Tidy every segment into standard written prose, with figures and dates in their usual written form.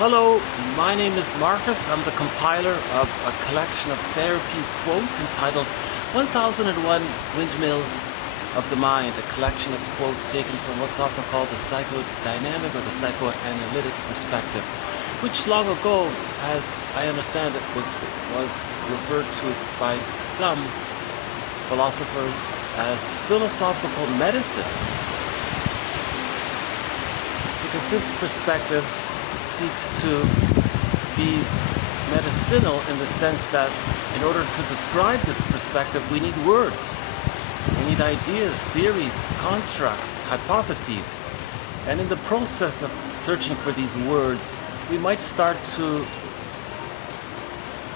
Hello, my name is Marcus. I'm the compiler of a collection of therapy quotes entitled 1001 Windmills of the Mind, a collection of quotes taken from what's often called the psychodynamic or the psychoanalytic perspective, which long ago, as I understand it, was referred to by some philosophers as philosophical medicine. Because this perspective seeks to be medicinal in the sense that in order to describe this perspective, we need words. We need ideas, theories, constructs, hypotheses. And in the process of searching for these words, we might start to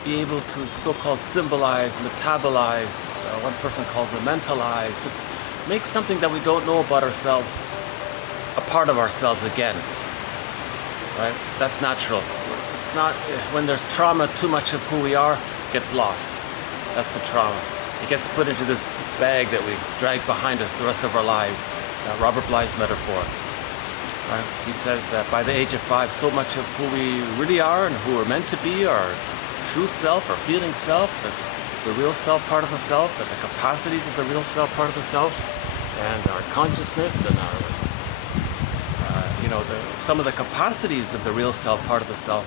be able to so-called symbolize, metabolize, one person calls it mentalize, just make something that we don't know about ourselves a part of ourselves again. Right? That's natural. It's not, when there's trauma, too much of who we are gets lost. That's the trauma. It gets put into this bag that we drag behind us the rest of our lives. Robert Bly's metaphor. Right? He says that by the age of 5, so much of who we really are and who we're meant to be, our true self, our feeling self, the real self part of the self, and the capacities of the real self part of the self, and our consciousness and our some of the capacities of the real self part of the self.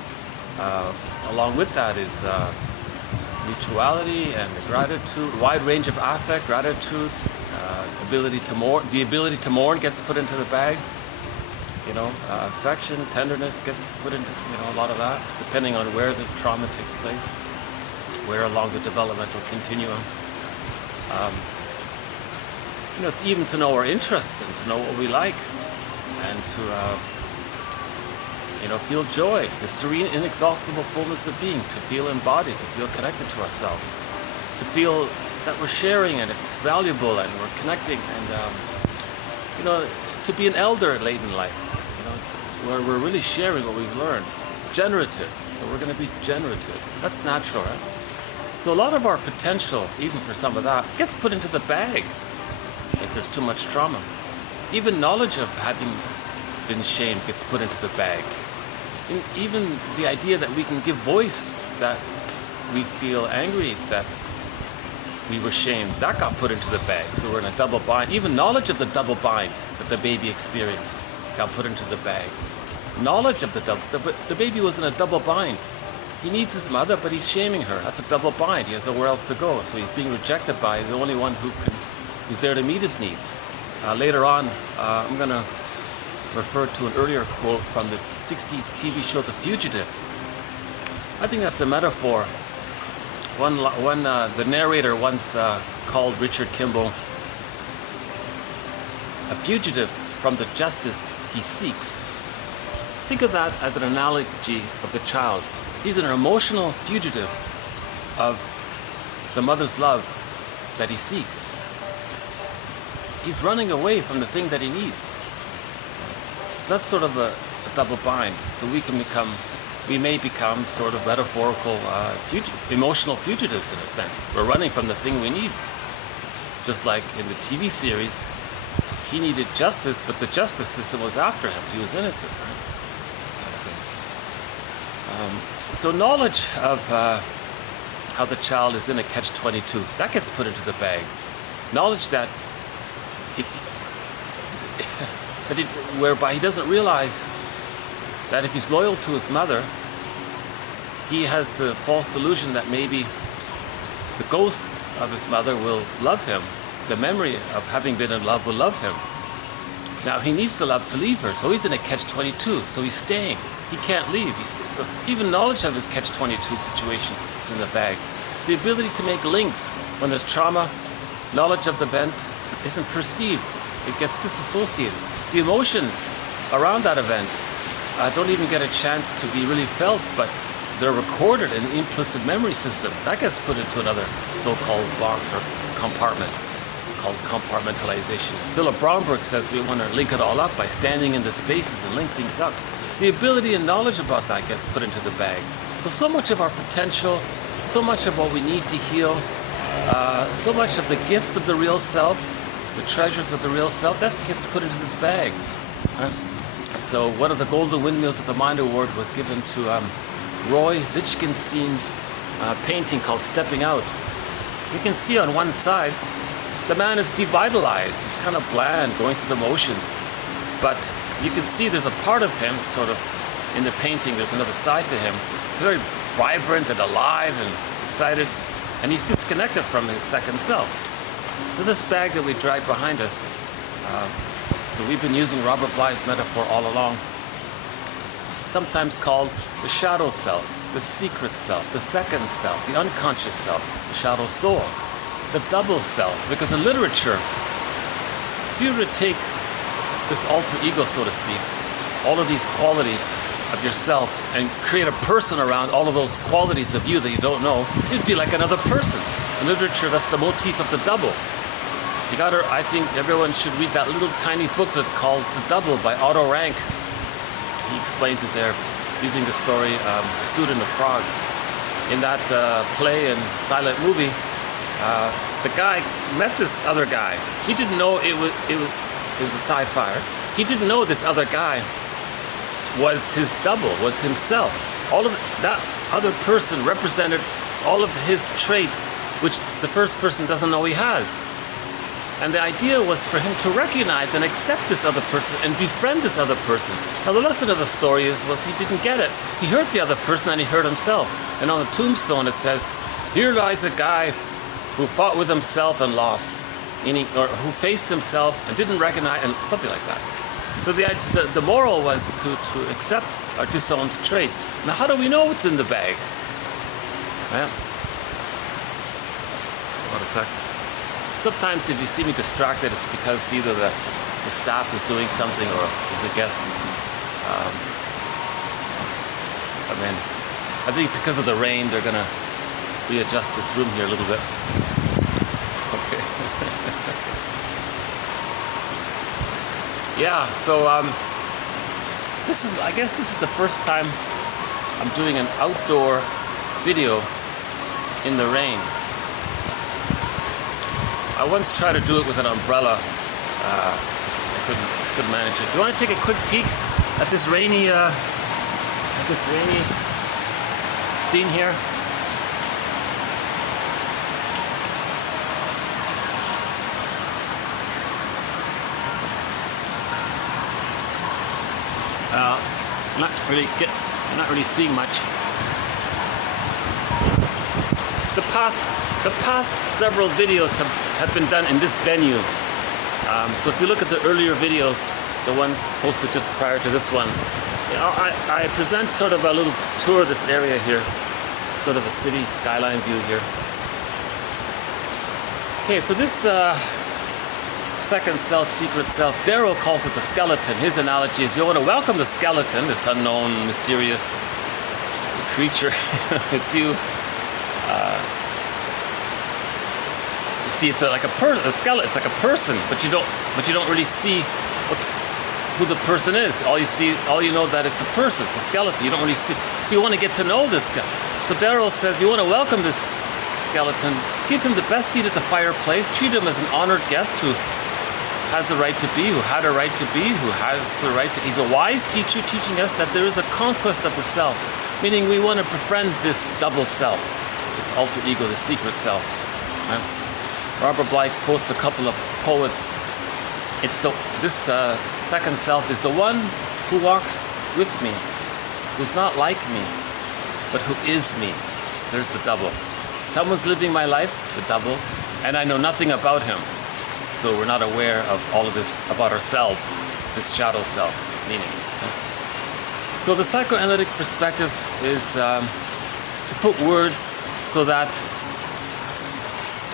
Along with that is mutuality and gratitude, wide range of affect, gratitude, ability to mourn. The ability to mourn gets put into the bag. Affection, tenderness gets put into a lot of that, depending on where the trauma takes place, where along the developmental continuum. Even to know our interests and to know what we like, and to feel joy, the serene, inexhaustible fullness of being, to feel embodied, to feel connected to ourselves, to feel that we're sharing and it's valuable and we're connecting, and to be an elder late in life, where we're really sharing what we've learned. Generative, so we're going to be generative. That's natural, right? So a lot of our potential, even for some of that, gets put into the bag if there's too much trauma. Even knowledge of having been shamed gets put into the bag. Even the idea that we can give voice that we feel angry that we were shamed, that got put into the bag. So we're in a double bind. Even knowledge of the double bind that the baby experienced got put into the bag. Knowledge of the baby was in a double bind. He needs his mother, but he's shaming her. That's a double bind. He has nowhere else to go. So he's being rejected by the only one who's there to meet his needs. Later on, I'm going to refer to an earlier quote from the 60s TV show The Fugitive. I think that's a metaphor. The narrator once called Richard Kimball a fugitive from the justice he seeks. Think of that as an analogy of the child. He's an emotional fugitive of the mother's love that he seeks. He's running away from the thing that he needs. So that's sort of a double bind. So we may become sort of metaphorical emotional fugitives in a sense. We're running from the thing we need. Just like in the TV series, he needed justice, but the justice system was after him. He was innocent, right? So knowledge of how the child is in a catch-22, that gets put into the bag. Knowledge that whereby he doesn't realize that if he's loyal to his mother, he has the false delusion that maybe the ghost of his mother will love him. The memory of having been in love will love him. Now he needs the love to leave her, so he's in a catch-22, so he's staying. He can't leave. So even knowledge of his catch-22 situation is in the bag. The ability to make links when there's trauma, knowledge of the event isn't perceived. It gets disassociated. The emotions around that event don't even get a chance to be really felt, but they're recorded in the implicit memory system. That gets put into another so-called box or compartment called compartmentalization. Philip Bromberg says we want to link it all up by standing in the spaces and link things up. The ability and knowledge about that gets put into the bag. So much of our potential, so much of what we need to heal, so much of the gifts of the real self, the treasures of the real self, that gets put into this bag. Right? That's So one of the Golden Windmills of the Mind Award was given to Roy Lichtenstein's painting called Stepping Out. You can see on one side, the man is devitalized. He's kind of bland, going through the motions. But you can see there's a part of him, sort of, in the painting, there's another side to him. It's very vibrant and alive and excited, and he's disconnected from his second self. So this bag that we drag behind us, so we've been using Robert Bly's metaphor all along. It's sometimes called the shadow self, the secret self, the second self, the unconscious self, the shadow soul, the double self. Because in literature, if you were to take this alter ego, so to speak, all of these qualities of yourself and create a person around all of those qualities of you that you don't know, it'd be like another person. In literature, that's the motif of the double. I think everyone should read that little tiny booklet called The Double by Otto Rank. He explains it there using the story Student of Prague. In that play and silent movie, the guy met this other guy. He didn't know it was a sci-fi. He didn't know this other guy was his double, was himself. All of that other person represented all of his traits, which the first person doesn't know he has. And the idea was for him to recognize and accept this other person and befriend this other person. Now the lesson of the story was he didn't get it. He hurt the other person and he hurt himself. And on the tombstone it says, "Here lies a guy who fought with himself and lost," or who faced himself and didn't recognize, and something like that. So the moral was to accept our disowned traits. Now how do we know what's in the bag? Well, hold on a sec. Sometimes if you see me distracted, it's because either the staff is doing something or there's a guest. I think because of the rain, they're going to readjust this room here a little bit. Okay. Yeah, so I guess this is the first time I'm doing an outdoor video in the rain. I once tried to do it with an umbrella. I couldn't manage it. Do you want to take a quick peek at this rainy scene here? I'm not really seeing much. The past several videos have been done in this venue. So if you look at the earlier videos, the ones posted just prior to this one, I present sort of a little tour of this area here, sort of a city skyline view here. Okay, so this second self, secret self, Darrow calls it the skeleton. His analogy is you want to welcome the skeleton, this unknown, mysterious creature. It's you. You see, it's like a skeleton. It's like a person, but you don't really see who the person is. All you know that it's a person. It's a skeleton. You don't really see. So you want to get to know this guy. So Darrow says you want to welcome this skeleton. Give him the best seat at the fireplace. Treat him as an honored guest who has the right to be, who had a right to be, who has the right to. He's a wise teacher teaching us that there is a conquest of the self, meaning we want to befriend this double self, this alter ego, the secret self. Right? Robert Bly quotes a couple of poets. This second self is the one who walks with me, who's not like me, but who is me. There's the double. Someone's living my life, the double, and I know nothing about him. So we're not aware of all of this about ourselves, this shadow self, meaning. So the psychoanalytic perspective is to put words so that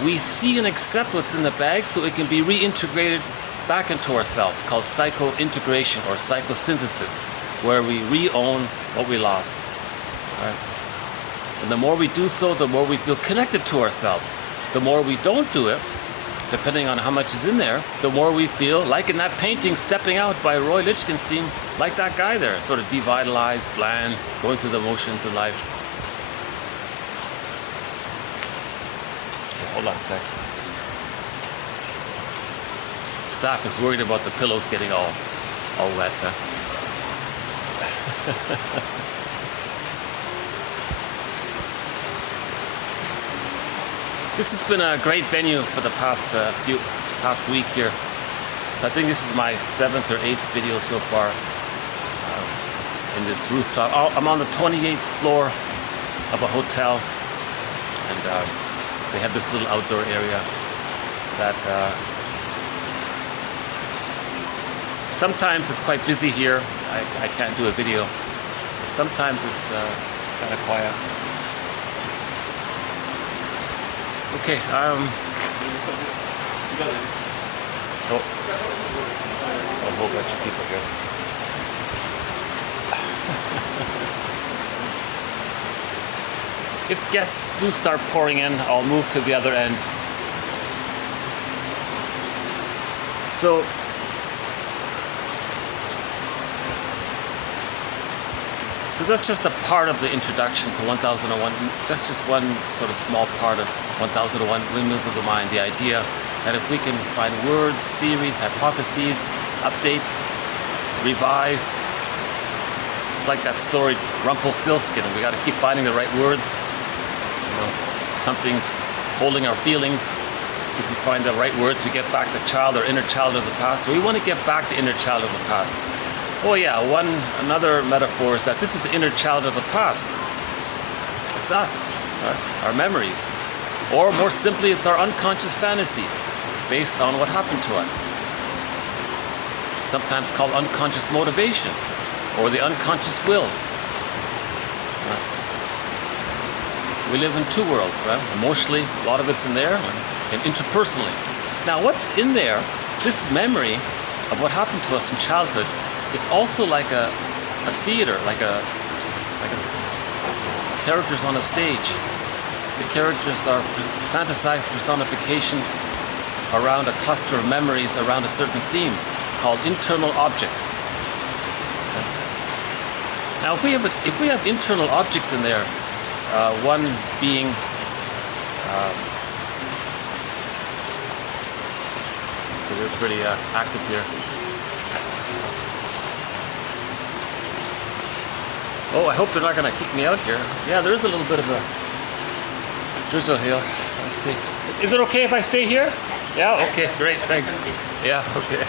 we see and accept what's in the bag so it can be reintegrated back into ourselves, called psycho-integration or psychosynthesis, where we re-own what we lost. Right? And the more we do so, the more we feel connected to ourselves. The more we don't do it, depending on how much is in there, the more we feel, like in that painting, Stepping Out by Roy Lichtenstein, like that guy there, sort of devitalized, bland, going through the motions of life. Okay, hold on a sec. Staff is worried about the pillows getting all wet. This has been a great venue for the past week here. So I think this is my 7th or 8th video so far in this rooftop. I'm on the 28th floor of a hotel, and they have this little outdoor area that sometimes it's quite busy here. I can't do a video. But sometimes it's kind of quiet. Okay, oh, a whole bunch of people here. If guests do start pouring in, I'll move to the other end. So that's just a part of the introduction to 1001. That's just one sort of small part of 1001 Windmills of the Mind. The idea that if we can find words, theories, hypotheses, update, revise. It's like that story, Rumpelstiltskin. We got to keep finding the right words. You know, something's holding our feelings. If we find the right words, we get back the child or inner child of the past. So we want to get back the inner child of the past. Oh yeah, another metaphor is that this is the inner child of the past. It's us, right? Our memories. Or more simply, it's our unconscious fantasies based on what happened to us. Sometimes called unconscious motivation or the unconscious will. We live in two worlds, right? Emotionally, a lot of it's in there, and interpersonally. Now what's in there, this memory of what happened to us in childhood, it's also like a theater, like a characters on a stage. The characters are fantasized personification around a cluster of memories around a certain theme called internal objects. Now, if we have internal objects in there, one being they're pretty active here. Oh, I hope they're not going to kick me out here. Yeah, there is a little bit of a drizzle here. Let's see. Is it okay if I stay here? Yeah? Okay, great, thanks. Yeah, okay.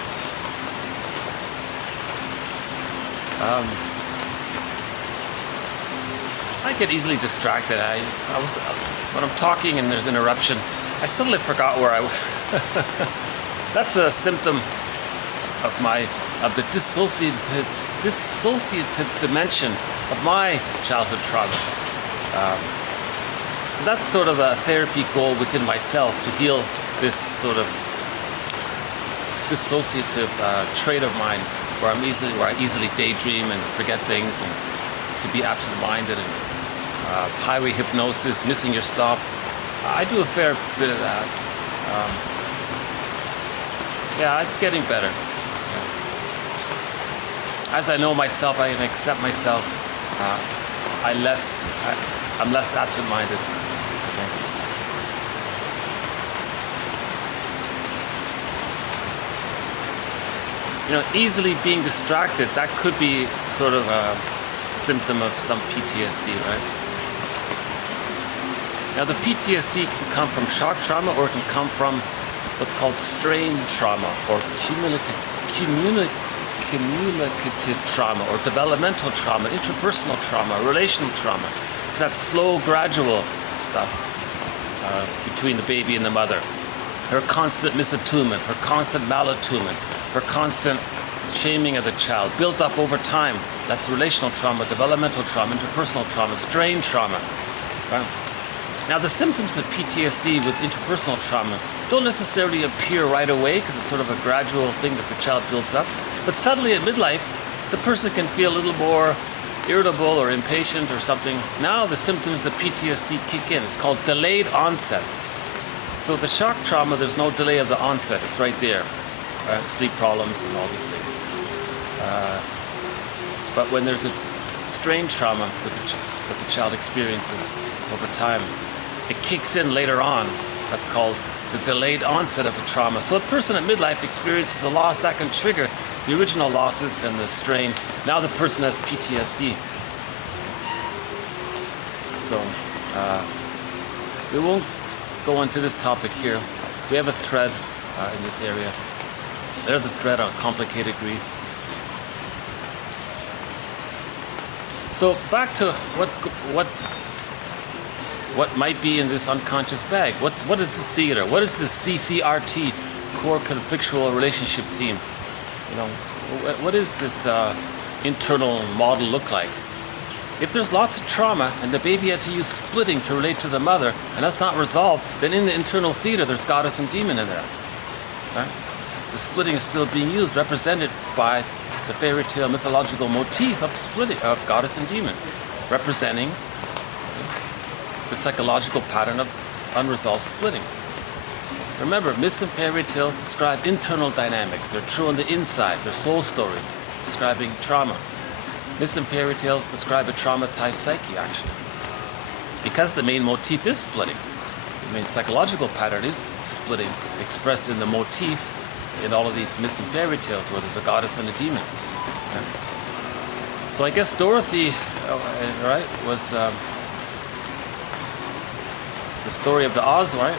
I get easily distracted. When I'm talking and there's interruption, I suddenly forgot where I was. That's a symptom of the dissociative dimension of my childhood trauma. So that's sort of a therapy goal within myself, to heal this sort of dissociative trait of mine, where I easily daydream and forget things, and to be absent-minded, and highway hypnosis, missing your stop. I do a fair bit of that. Yeah, it's getting better. As I know myself, I can accept myself. I'm less absent-minded. Okay. You know, easily being distracted, that could be sort of a symptom of some PTSD, right? Now, the PTSD can come from shock trauma, or it can come from what's called strain trauma, or communicative trauma, or developmental trauma, interpersonal trauma, relational trauma. It's that slow, gradual stuff between the baby and the mother. Her constant misattunement, her constant malattunement, her constant shaming of the child, built up over time. That's relational trauma, developmental trauma, interpersonal trauma, strain trauma. Right? Now, the symptoms of PTSD with interpersonal trauma don't necessarily appear right away, because it's sort of a gradual thing that the child builds up. But suddenly at midlife, the person can feel a little more irritable or impatient or something. Now the symptoms of PTSD kick in. It's called delayed onset. So the shock trauma, there's no delay of the onset. It's right there. Sleep problems and all these things. But when there's a strain trauma that the child experiences over time, it kicks in later on. That's called the delayed onset of the trauma. So a person at midlife experiences a loss that can trigger the original losses and the strain. Now the person has PTSD. So we won't go into this topic here. We have a thread in this area. There's a thread on complicated grief. So back to what might be in this unconscious bag. What is this theater? What is this CCRT, core conflictual relationship theme? You know, what is this internal model look like? If there's lots of trauma and the baby had to use splitting to relate to the mother, and that's not resolved, then in the internal theater there's goddess and demon in there. Right? The splitting is still being used, represented by the fairy tale mythological motif of splitting, of goddess and demon, representing the psychological pattern of unresolved splitting. Remember, myths and fairy tales describe internal dynamics. They're true on the inside. They're soul stories describing trauma. Myths and fairy tales describe a traumatized psyche, actually. Because the main motif is splitting. The main psychological pattern is splitting, expressed in the motif in all of these myths and fairy tales where there's a goddess and a demon. Yeah. So I guess Dorothy, right, was the story of the Oz, right?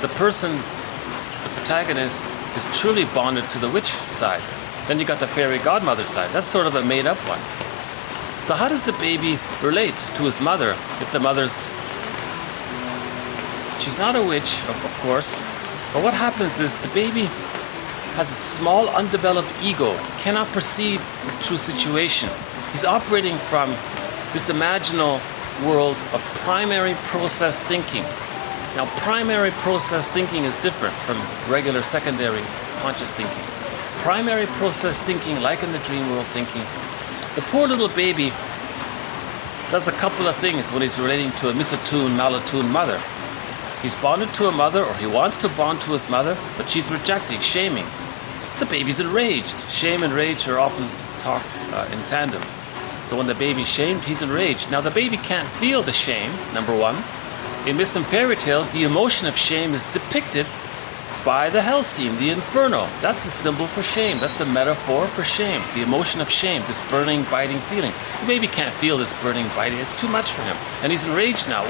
The person, the protagonist, is truly bonded to the witch side. Then you got the fairy godmother side. That's sort of a made-up one. So how does the baby relate to his mother if the mother's... She's not a witch, of course, but what happens is the baby has a small, undeveloped ego. He cannot perceive the true situation. He's operating from this imaginal world of primary process thinking. Now, primary process thinking is different from regular secondary conscious thinking. Primary process thinking, like in the dream world thinking, the poor little baby does a couple of things when he's relating to a misattuned, malattuned mother. He's bonded to a mother, or he wants to bond to his mother, but she's rejecting, shaming. The baby's enraged. Shame and rage are often talked in tandem. So when the baby's shamed, he's enraged. Now the baby can't feel the shame, number one. In myths and fairy tales, the emotion of shame is depicted by the hell scene, the inferno. That's a symbol for shame. That's a metaphor for shame. The emotion of shame, this burning, biting feeling. The baby can't feel this burning, biting. It's too much for him. And he's enraged now.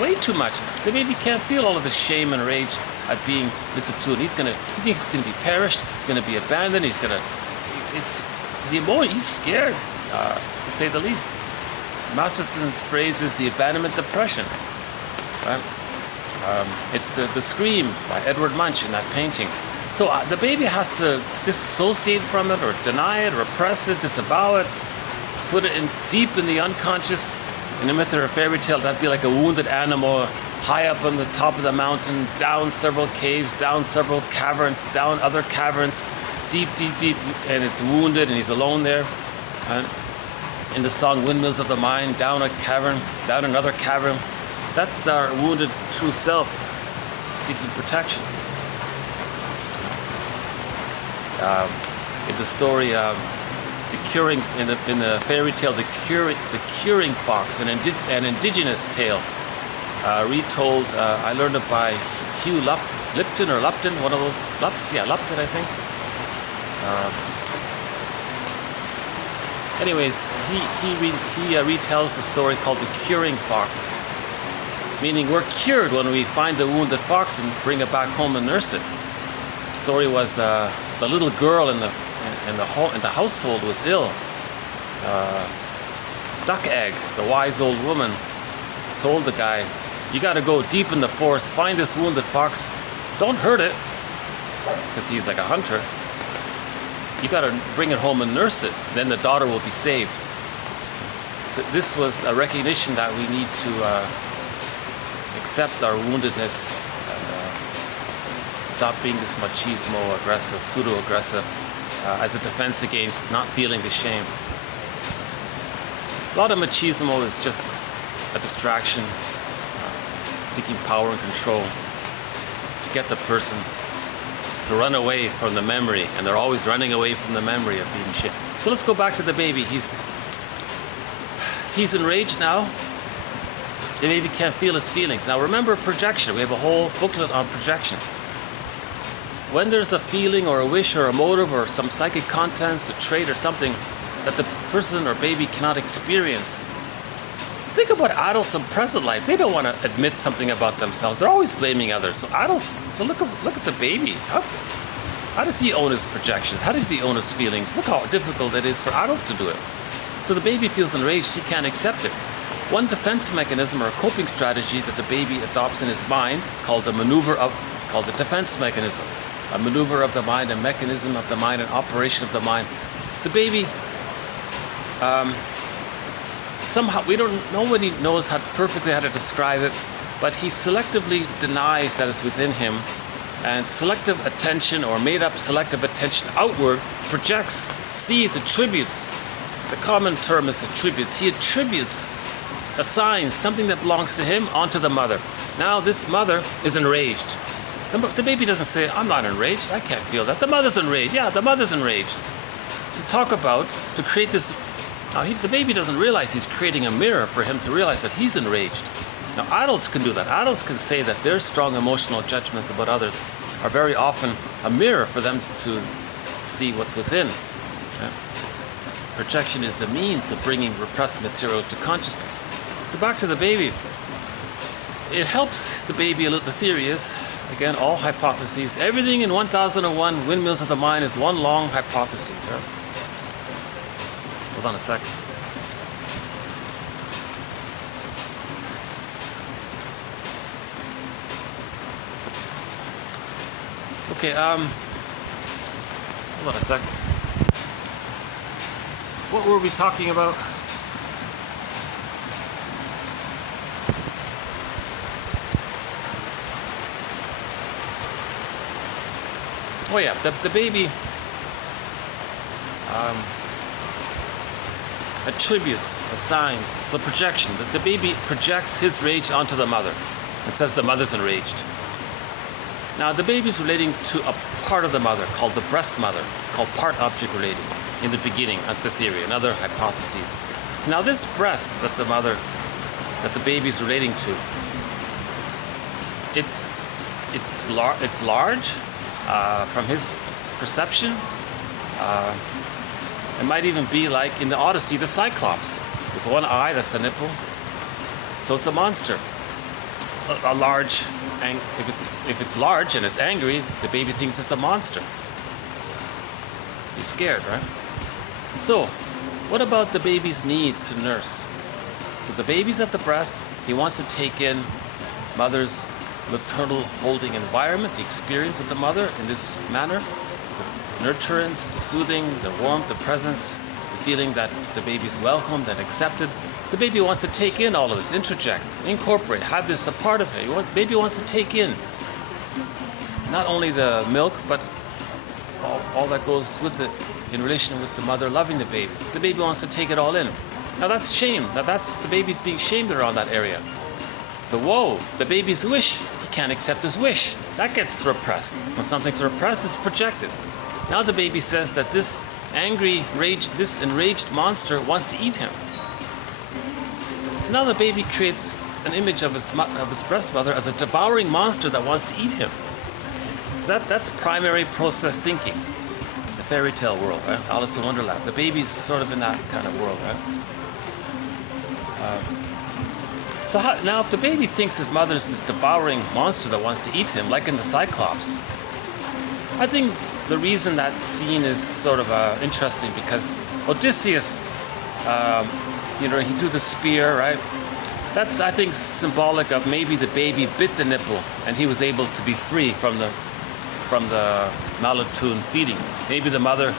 Way too much. The baby can't feel all of this shame and rage at being misattuned. He thinks he's going to be perished. He's going to be abandoned. He's scared, to say the least. Masterson's phrase is the abandonment depression. Right? It's the Scream by Edward Munch in that painting. So the baby has to disassociate from it, or deny it, or repress it, disavow it, put it deep in the unconscious. In a myth or a fairy tale, that'd be like a wounded animal high up on the top of the mountain, down several caves, down several caverns, down other caverns, deep, and it's wounded and he's alone there. And in the song Windmills of the Mind, down a cavern, down another cavern. That's our wounded true self seeking protection. In the story, in the fairy tale, the curing fox, an indigenous tale, retold. I learned it by Hugh Lupton, one of those. Lupton, I think. Anyways, he retells the story called the curing fox. Meaning we're cured when we find the wounded fox and bring it back home and nurse it. The story was the little girl in the household was ill. Duck Egg, the wise old woman, told the guy, "You got to go deep in the forest, find this wounded fox. Don't hurt it," because he's like a hunter. "You got to bring it home and nurse it. Then the daughter will be saved." So this was a recognition that we need to accept our woundedness and stop being this machismo, aggressive, pseudo-aggressive, as a defense against not feeling the shame. A lot of machismo is just a distraction, seeking power and control to get the person to run away from the memory, and they're always running away from the memory of being shamed. So let's go back to the baby. He's enraged now. The baby can't feel his feelings. Now remember projection. We have a whole booklet on projection. When there's a feeling or a wish or a motive or some psychic contents, a trait or something that the person or baby cannot experience, think about adults in present life. They don't want to admit something about themselves. They're always blaming others. So adults, look at the baby. How does he own his projections? How does he own his feelings? Look how difficult it is for adults to do it. So the baby feels enraged. He can't accept it. One defense mechanism or coping strategy that the baby adopts in his mind, called the defense mechanism, a maneuver of the mind, a mechanism of the mind, an operation of the mind. The baby, somehow, nobody knows perfectly how to describe it, but he selectively denies that it's within him, and selective attention or made up selective attention outward projects, sees, attributes. The common term is attributes. He attributes, assigns something that belongs to him onto the mother. Now this mother is enraged. The baby doesn't say, I'm not enraged, I can't feel that. The mother's enraged. Yeah, the mother's enraged. To create this, now the baby doesn't realize he's creating a mirror for him to realize that he's enraged. Now adults can do that. Adults can say that their strong emotional judgments about others are very often a mirror for them to see what's within. Yeah. Projection is the means of bringing repressed material to consciousness. So back to the baby. It helps the baby a little. The theory is, again, all hypotheses. Everything in 1001 Windmills of the Mind is one long hypothesis. Right? Hold on a second. Okay, hold on a second. What were we talking about? Oh yeah, the baby attributes, assigns, so projection. The baby projects his rage onto the mother and says the mother's enraged. Now the baby's relating to a part of the mother called the breast mother. It's called part-object relating in the beginning. That's the theory, another hypothesis. So now this breast that the baby's relating to, it's large from his perception. It might even be like in the Odyssey, the Cyclops with one eye. That's the nipple. So it's a monster. A large, and if it's large and it's angry, the baby thinks it's a monster. He's scared, right? So, what about the baby's need to nurse? So the baby's at the breast. He wants to take in mother's maternal holding environment, the experience of the mother in this manner, the nurturance, the soothing, the warmth, the presence, the feeling that the baby's welcomed and accepted. The baby wants to take in all of this, interject, incorporate, have this a part of it. The baby wants to take in not only the milk, but all that goes with it in relation with the mother loving the baby. The baby wants to take it all in. Now that's shame. That's the baby's being shamed around that area. So whoa, the baby's wish, he can't accept his wish. That gets repressed. When something's repressed, it's projected. Now the baby says that this enraged monster wants to eat him. So now the baby creates an image of his breast mother as a devouring monster that wants to eat him. So that's primary process thinking. The fairy tale world, right? Alice in Wonderland. The baby's sort of in that kind of world, right? Now if the baby thinks his mother is this devouring monster that wants to eat him, like in the Cyclops, I think the reason that scene is sort of interesting because Odysseus, he threw the spear, right? That's, I think, symbolic of maybe the baby bit the nipple and he was able to be free from the malatune feeding. Maybe the mother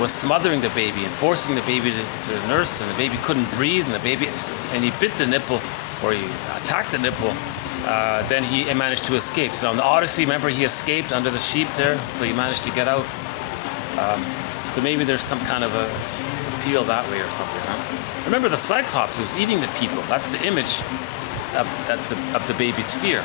was smothering the baby and forcing the baby to nurse, and the baby couldn't breathe, and he bit the nipple, or he attacked the nipple. Then he managed to escape. So in the Odyssey, remember, he escaped under the sheep there, so he managed to get out. So maybe there's some kind of a appeal that way or something, huh? Remember the Cyclops, who was eating the people. That's the image of the baby's fear.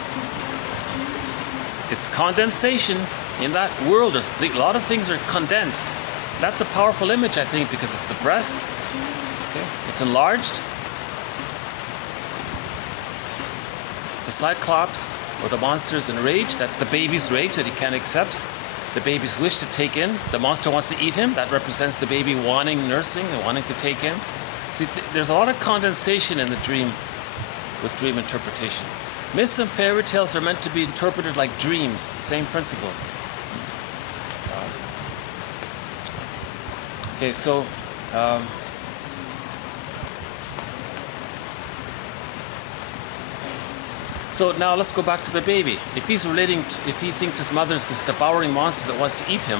It's condensation. In that world, there's a lot of things are condensed. That's a powerful image, I think, because it's the breast. Okay? It's enlarged. The cyclops, or the monster, is enraged. That's the baby's rage that he can't accept. The baby's wish to take in. The monster wants to eat him. That represents the baby wanting nursing and wanting to take in. See, there's a lot of condensation in the dream with dream interpretation. Myths and fairy tales are meant to be interpreted like dreams, the same principles. Okay, so so now let's go back to the baby. If he thinks his mother is this devouring monster that wants to eat him,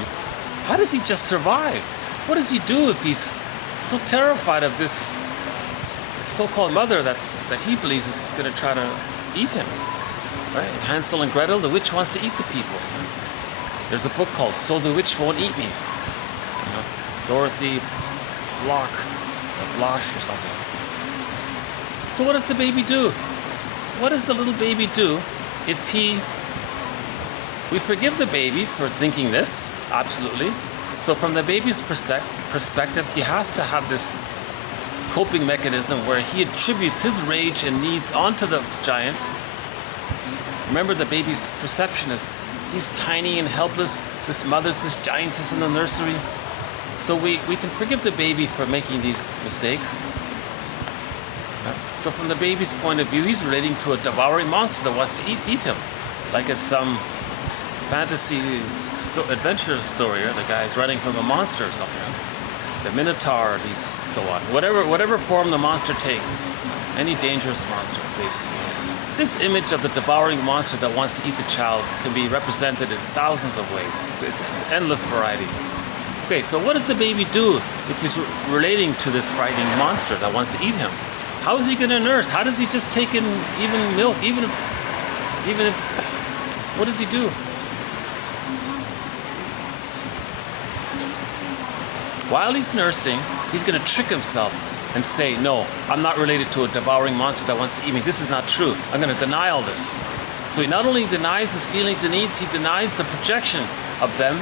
how does he just survive? What does he do if he's so terrified of this so-called mother that he believes is going to try to eat him? Right? Hansel and Gretel, the witch wants to eat the people. There's a book called So the Witch Won't Eat Me. You know, Dorothy Blosh or something. So what does the baby do? What does the little baby do if we forgive the baby for thinking this? Absolutely. So from the baby's perspective, he has to have this coping mechanism where he attributes his rage and needs onto the giant. Remember, the baby's perception is he's tiny and helpless. This mother's this giantess in the nursery. So we can forgive the baby for making these mistakes. So from the baby's point of view, he's relating to a devouring monster that wants to eat him. Like it's some fantasy adventure story, or the guy's running from a monster or something. The Minotaur, so on. Whatever form the monster takes. Any dangerous monster, basically. This image of the devouring monster that wants to eat the child can be represented in thousands of ways. It's an endless variety. Okay, so what does the baby do if he's relating to this frightening monster that wants to eat him? How is he going to nurse? How does he just take in even milk? Even if, what does he do? While he's nursing, he's going to trick himself and say, no, I'm not related to a devouring monster that wants to eat me. This is not true. I'm going to deny all this. So he not only denies his feelings and needs, he denies the projection of them.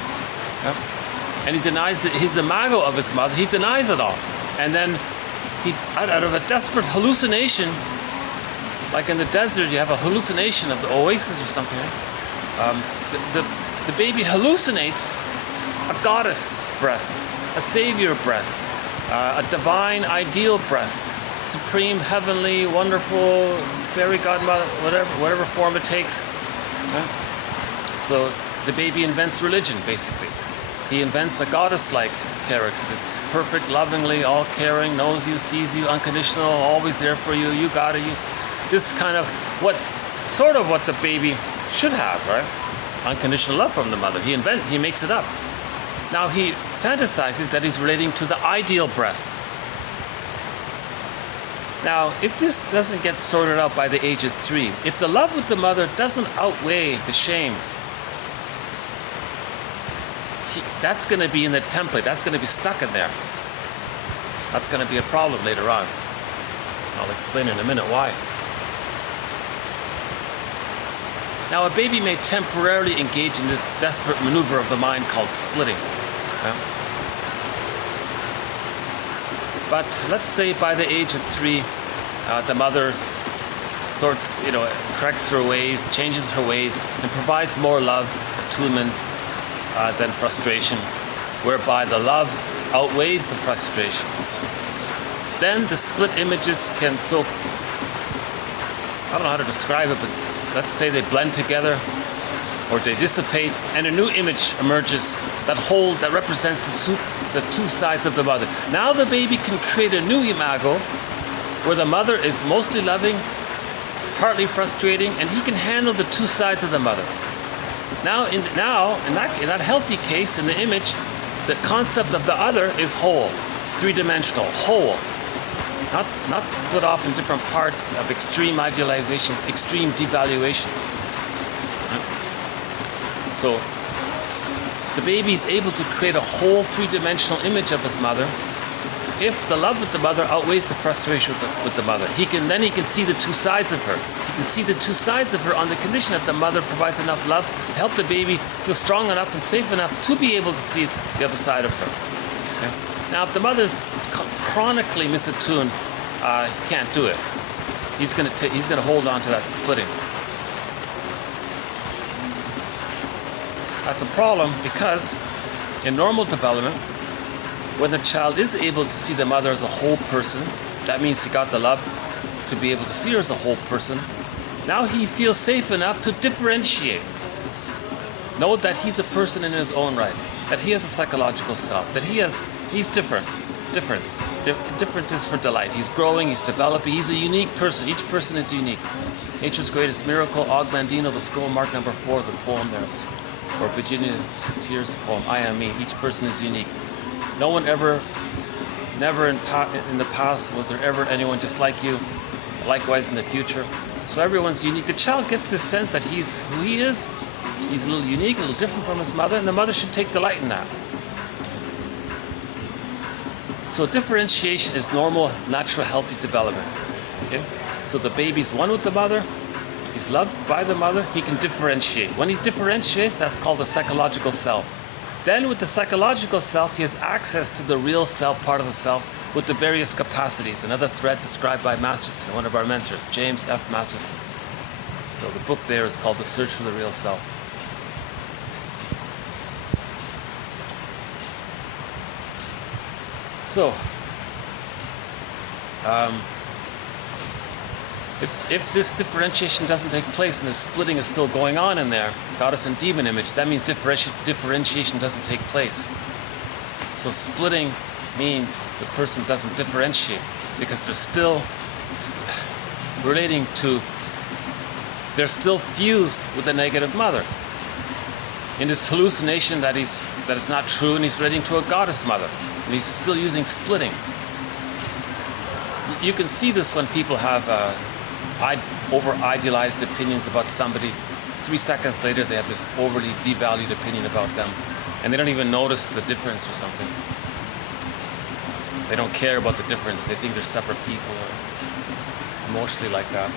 And he denies his imago of his mother. He denies it all. And then out of a desperate hallucination, like in the desert, you have a hallucination of the oasis or something. The baby hallucinates a goddess breast, a savior breast, a divine ideal breast, supreme, heavenly, wonderful, fairy godmother, whatever form it takes. So the baby invents religion, basically. He invents a goddess-like character, this perfect, lovingly, all-caring, knows you, sees you, unconditional, always there for you, you got it, this kind of what the baby should have, right? Unconditional love from the mother. He makes it up. Now he fantasizes that he's relating to the ideal breast. Now, if this doesn't get sorted out by the age of 3, if the love with the mother doesn't outweigh the shame, that's going to be in the template. That's going to be stuck in there. That's going to be a problem later on. I'll explain in a minute why. Now, a baby may temporarily engage in this desperate maneuver of the mind called splitting. But let's say by the age of 3, the mother corrects her ways, changes her ways, and provides more love, attunement, than frustration, whereby the love outweighs the frustration. Then the split images can I don't know how to describe it, but let's say they blend together or they dissipate, and a new image emerges that represents the two sides of the mother. Now the baby can create a new imago where the mother is mostly loving, partly frustrating, and he can handle the two sides of the mother. Now, in that healthy case, in the image, the concept of the other is whole, three-dimensional, whole, not split off in different parts of extreme idealization, extreme devaluation. So the baby is able to create a whole three-dimensional image of his mother if the love with the mother outweighs the frustration with the mother. He can see the two sides of her. He can see the two sides of her on the condition that the mother provides enough love to help the baby feel strong enough and safe enough to be able to see the other side of her. Okay? Now, if the mother's chronically misattuned, he can't do it. He's going to hold on to that splitting. That's a problem because in normal development, when the child is able to see the mother as a whole person, that means he got the love to be able to see her as a whole person. Now he feels safe enough to differentiate. Know that he's a person in his own right, that he has a psychological self, that he's different. Difference is for delight. He's growing, he's developing, he's a unique person. Each person is unique. Nature's Greatest Miracle, Og Mandino, the scroll mark number 4, the poem there. Or Virginia Satir's poem, I Am Me. Each person is unique. No one ever, never in the past was there ever anyone just like you. Likewise in the future. So everyone's unique. The child gets this sense that he's who he is. He's a little unique, a little different from his mother, and the mother should take delight in that. So differentiation is normal, natural, healthy development. Okay? So the baby's one with the mother. He's loved by the mother. He can differentiate. When he differentiates, that's called the psychological self. Then with the psychological self, he has access to the real self, part of the self, with the various capacities. Another thread described by Masterson, one of our mentors, James F. Masterson. So the book there is called The Search for the Real Self. So, if this differentiation doesn't take place and the splitting is still going on in there, goddess and demon image, that means differentiation doesn't take place. So splitting means the person doesn't differentiate because they're still relating to, they're still fused with a negative mother. In this hallucination that it's not true, and he's relating to a goddess mother, and he's still using splitting. You can see this when people have over-idealized opinions about somebody. 3 seconds later, they have this overly devalued opinion about them, and they don't even notice the difference or something. They don't care about the difference. They think they're separate people, or emotionally like that.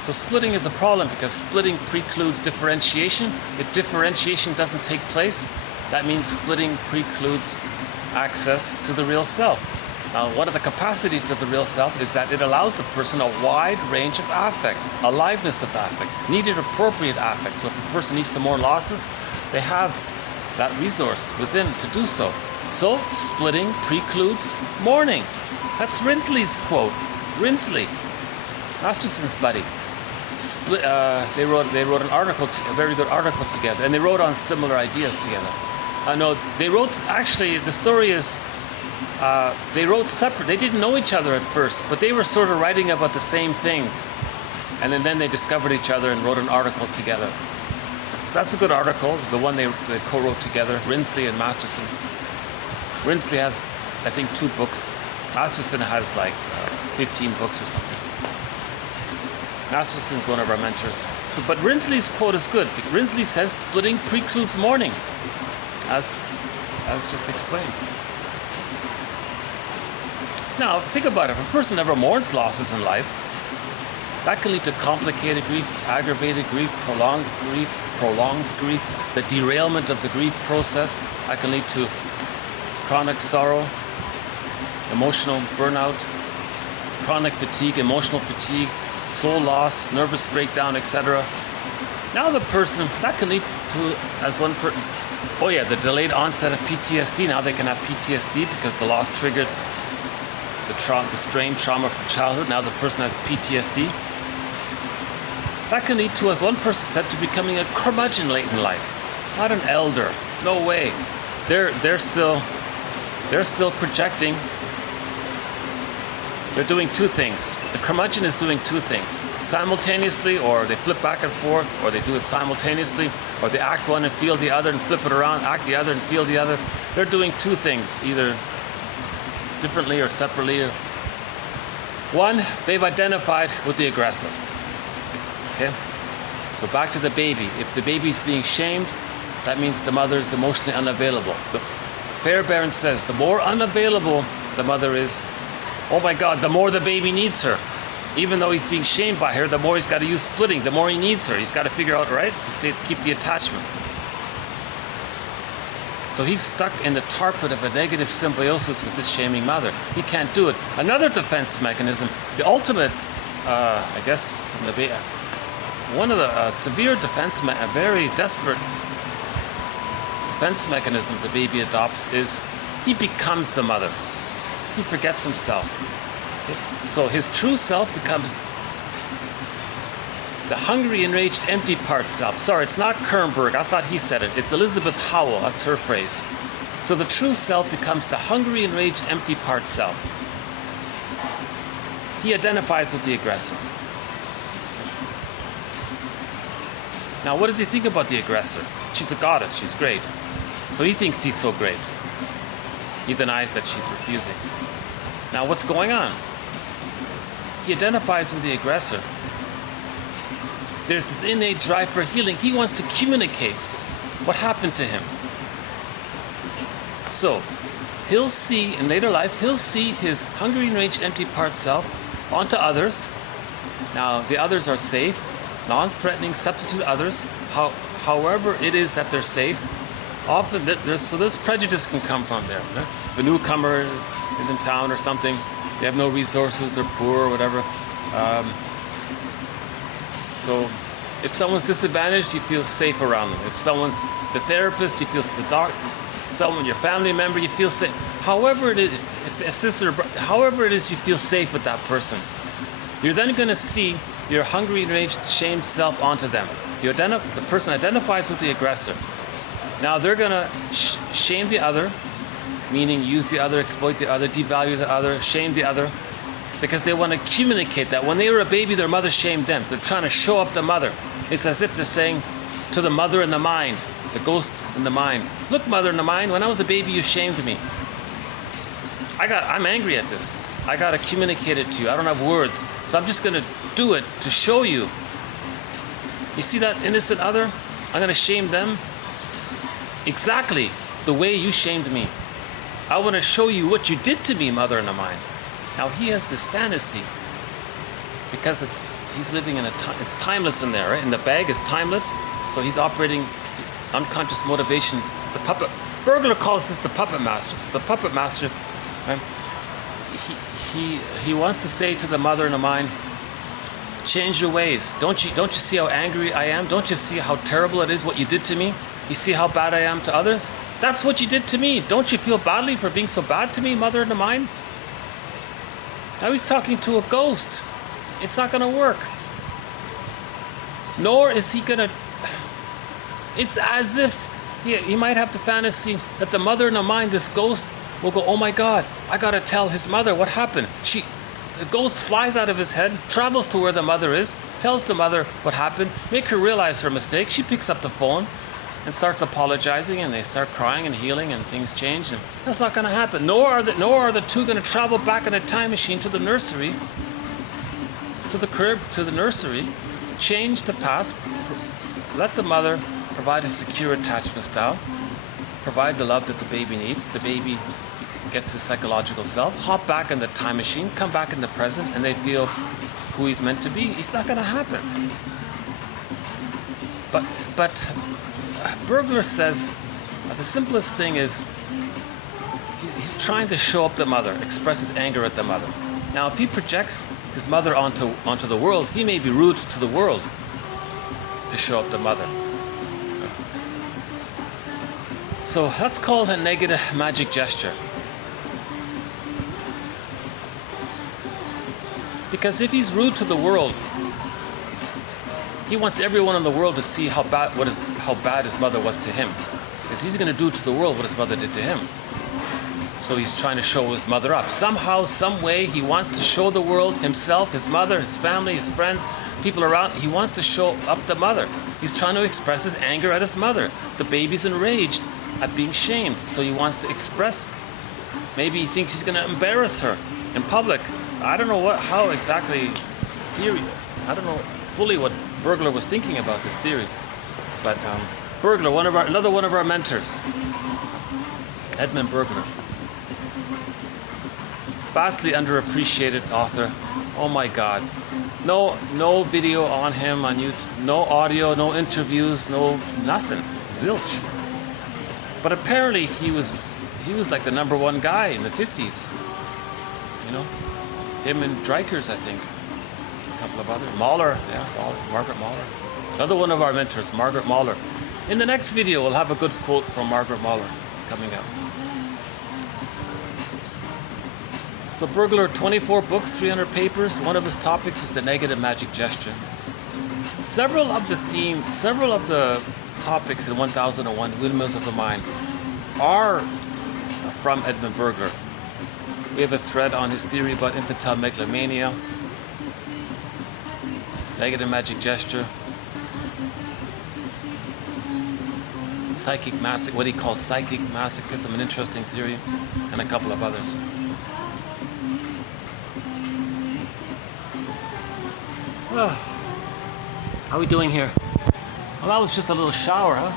So splitting is a problem because splitting precludes differentiation. If differentiation doesn't take place, that means splitting precludes access to the real self. Now, one of the capacities of the real self is that it allows the person a wide range of affect, aliveness of affect, needed appropriate affect. So if a person needs to mourn losses, they have that resource within to do so. So splitting precludes mourning. That's Rinsley's quote. Rinsley, Masterson's buddy. They wrote an article, a very good article together, and they wrote on similar ideas together. No, they wrote, actually, the story is, they wrote separate. They didn't know each other at first, but they were sort of writing about the same things. And then they discovered each other and wrote an article together. So that's a good article, the one they co-wrote together, Rinsley and Masterson. Rinsley has, I think, 2 books. Masterson has like 15 books or something. Masterson's one of our mentors. So, but Rinsley's quote is good. Rinsley says splitting precludes mourning, as just explained. Now, think about it. If a person never mourns losses in life, that can lead to complicated grief, aggravated grief, prolonged grief, the derailment of the grief process. That can lead to chronic sorrow, emotional burnout, chronic fatigue, emotional fatigue, soul loss, nervous breakdown, etc. Now the person, that can lead to, as one person, oh yeah, the delayed onset of PTSD. Now they can have PTSD because the loss triggered the strain trauma from childhood. Now the person has PTSD. That can lead to, as one person said, to becoming a curmudgeon late in life. Not an elder. No way. They're still projecting. They're doing 2 things. The curmudgeon is doing 2 things simultaneously, or they flip back and forth, or they do it simultaneously, or they act one and feel the other and flip it around, act the other and feel the other. They're doing 2 things, either differently or separately. One, they've identified with the aggressor. Okay? So back to the baby. If the baby's being shamed, that means the mother is emotionally unavailable. The Fairbairn says the more unavailable the mother is, oh my God, the more the baby needs her. Even though he's being shamed by her, the more he's got to use splitting, the more he needs her. He's got to figure out, right, to keep the attachment. So he's stuck in the tar pit of a negative symbiosis with this shaming mother. He can't do it. Another defense mechanism, the ultimate, I guess, from the one of the severe a very desperate defense mechanism the baby adopts is he becomes the mother. He forgets himself. Okay? So his true self becomes the hungry, enraged, empty part self. Sorry, it's not Kernberg. I thought he said it. It's Elizabeth Howell. That's her phrase. So the true self becomes the hungry, enraged, empty part self. He identifies with the aggressor. Now, what does he think about the aggressor? She's a goddess. She's great. So he thinks he's so great. He denies that she's refusing. Now, what's going on? He identifies with the aggressor. There's this innate drive for healing. He wants to communicate what happened to him. So, he'll see, in later life, he'll see his hungry, enraged, empty part self onto others. Now, the others are safe, non-threatening, substitute others, however it is that they're safe. Often, this prejudice can come from there. If a newcomer is in town or something, they have no resources, they're poor or whatever. So if someone's disadvantaged, you feel safe around them. If someone's the therapist, you feel someone, your family member, you feel safe. However it is, if a sister, however it is, you feel safe with that person. You're then going to see your hungry, enraged, shamed self onto them. The person identifies with the aggressor. Now they're going to shame the other, meaning use the other, exploit the other, devalue the other, shame the other, because they want to communicate that. When they were a baby, their mother shamed them. They're trying to show up the mother. It's as if they're saying to the mother in the mind, the ghost in the mind, look, mother in the mind, when I was a baby, you shamed me. I'm angry at this. I got to communicate it to you. I don't have words. So I'm just going to do it to show you. You see that innocent other? I'm going to shame them exactly the way you shamed me. I want to show you what you did to me, mother in the mind. Now he has this fantasy because he's living in it's timeless in there, right? And the bag is timeless, so he's operating unconscious motivation. The puppet Burglar calls this the puppet master. So the puppet master, right? He wants to say to the mother in the mind, change your ways. Don't you see how angry I am? Don't you see how terrible it is what you did to me? You see how bad I am to others? That's what you did to me. Don't you feel badly for being so bad to me, mother in the mind? Now he's talking to a ghost. It's not going to work. Nor is he going to... It's as if he might have the fantasy that the mother in the mind, this ghost, will go, oh my God, I got to tell his mother what happened. The ghost flies out of his head, travels to where the mother is, tells the mother what happened, make her realize her mistake. She picks up the phone and starts apologizing, and they start crying and healing, and things change. And that's not going to happen. Nor are the two going to travel back in a time machine to the nursery, to the crib, to the nursery, change the past, let the mother provide a secure attachment style, provide the love that the baby needs. The baby gets his psychological self, hop back in the time machine, come back in the present, and they feel who he's meant to be. It's not going to happen. But Burglar says the simplest thing is he's trying to show up the mother, express his anger at the mother. Now, if he projects his mother onto the world, he may be rude to the world to show up the mother. So that's called a negative magic gesture. Because if he's rude to the world, he wants everyone in the world to see how bad his mother was to him. Because he's going to do to the world what his mother did to him. So he's trying to show his mother up. Somehow, some way, he wants to show the world, himself, his mother, his family, his friends, people around. He wants to show up the mother. He's trying to express his anger at his mother. The baby's enraged at being shamed. So he wants to express. Maybe he thinks he's going to embarrass her in public. I don't know how exactly theory. I don't know fully what Burglar was thinking about this theory. But Burglar, another one of our mentors, Edmund Burglar. Vastly underappreciated author. Oh my God. No video on him on YouTube. No audio, no interviews, nothing. Zilch. But apparently he was like the #1 guy in the 50s. You know? Him and Dreikers, I think. a couple of others. Mahler, yeah, Margaret Mahler. Another one of our mentors, Margaret Mahler. In the next video, we'll have a good quote from Margaret Mahler coming up. So Burglar, 24 books, 300 papers. One of his topics is the negative magic gesture. Several of the topics in 1001 Windmills of the Mind are from Edmund Burglar. We have a thread on his theory about infantile megalomania, negative magic gesture, what he calls psychic masochism, an interesting theory, and a couple of others. Oh, how are we doing here? Well, that was just a little shower, huh?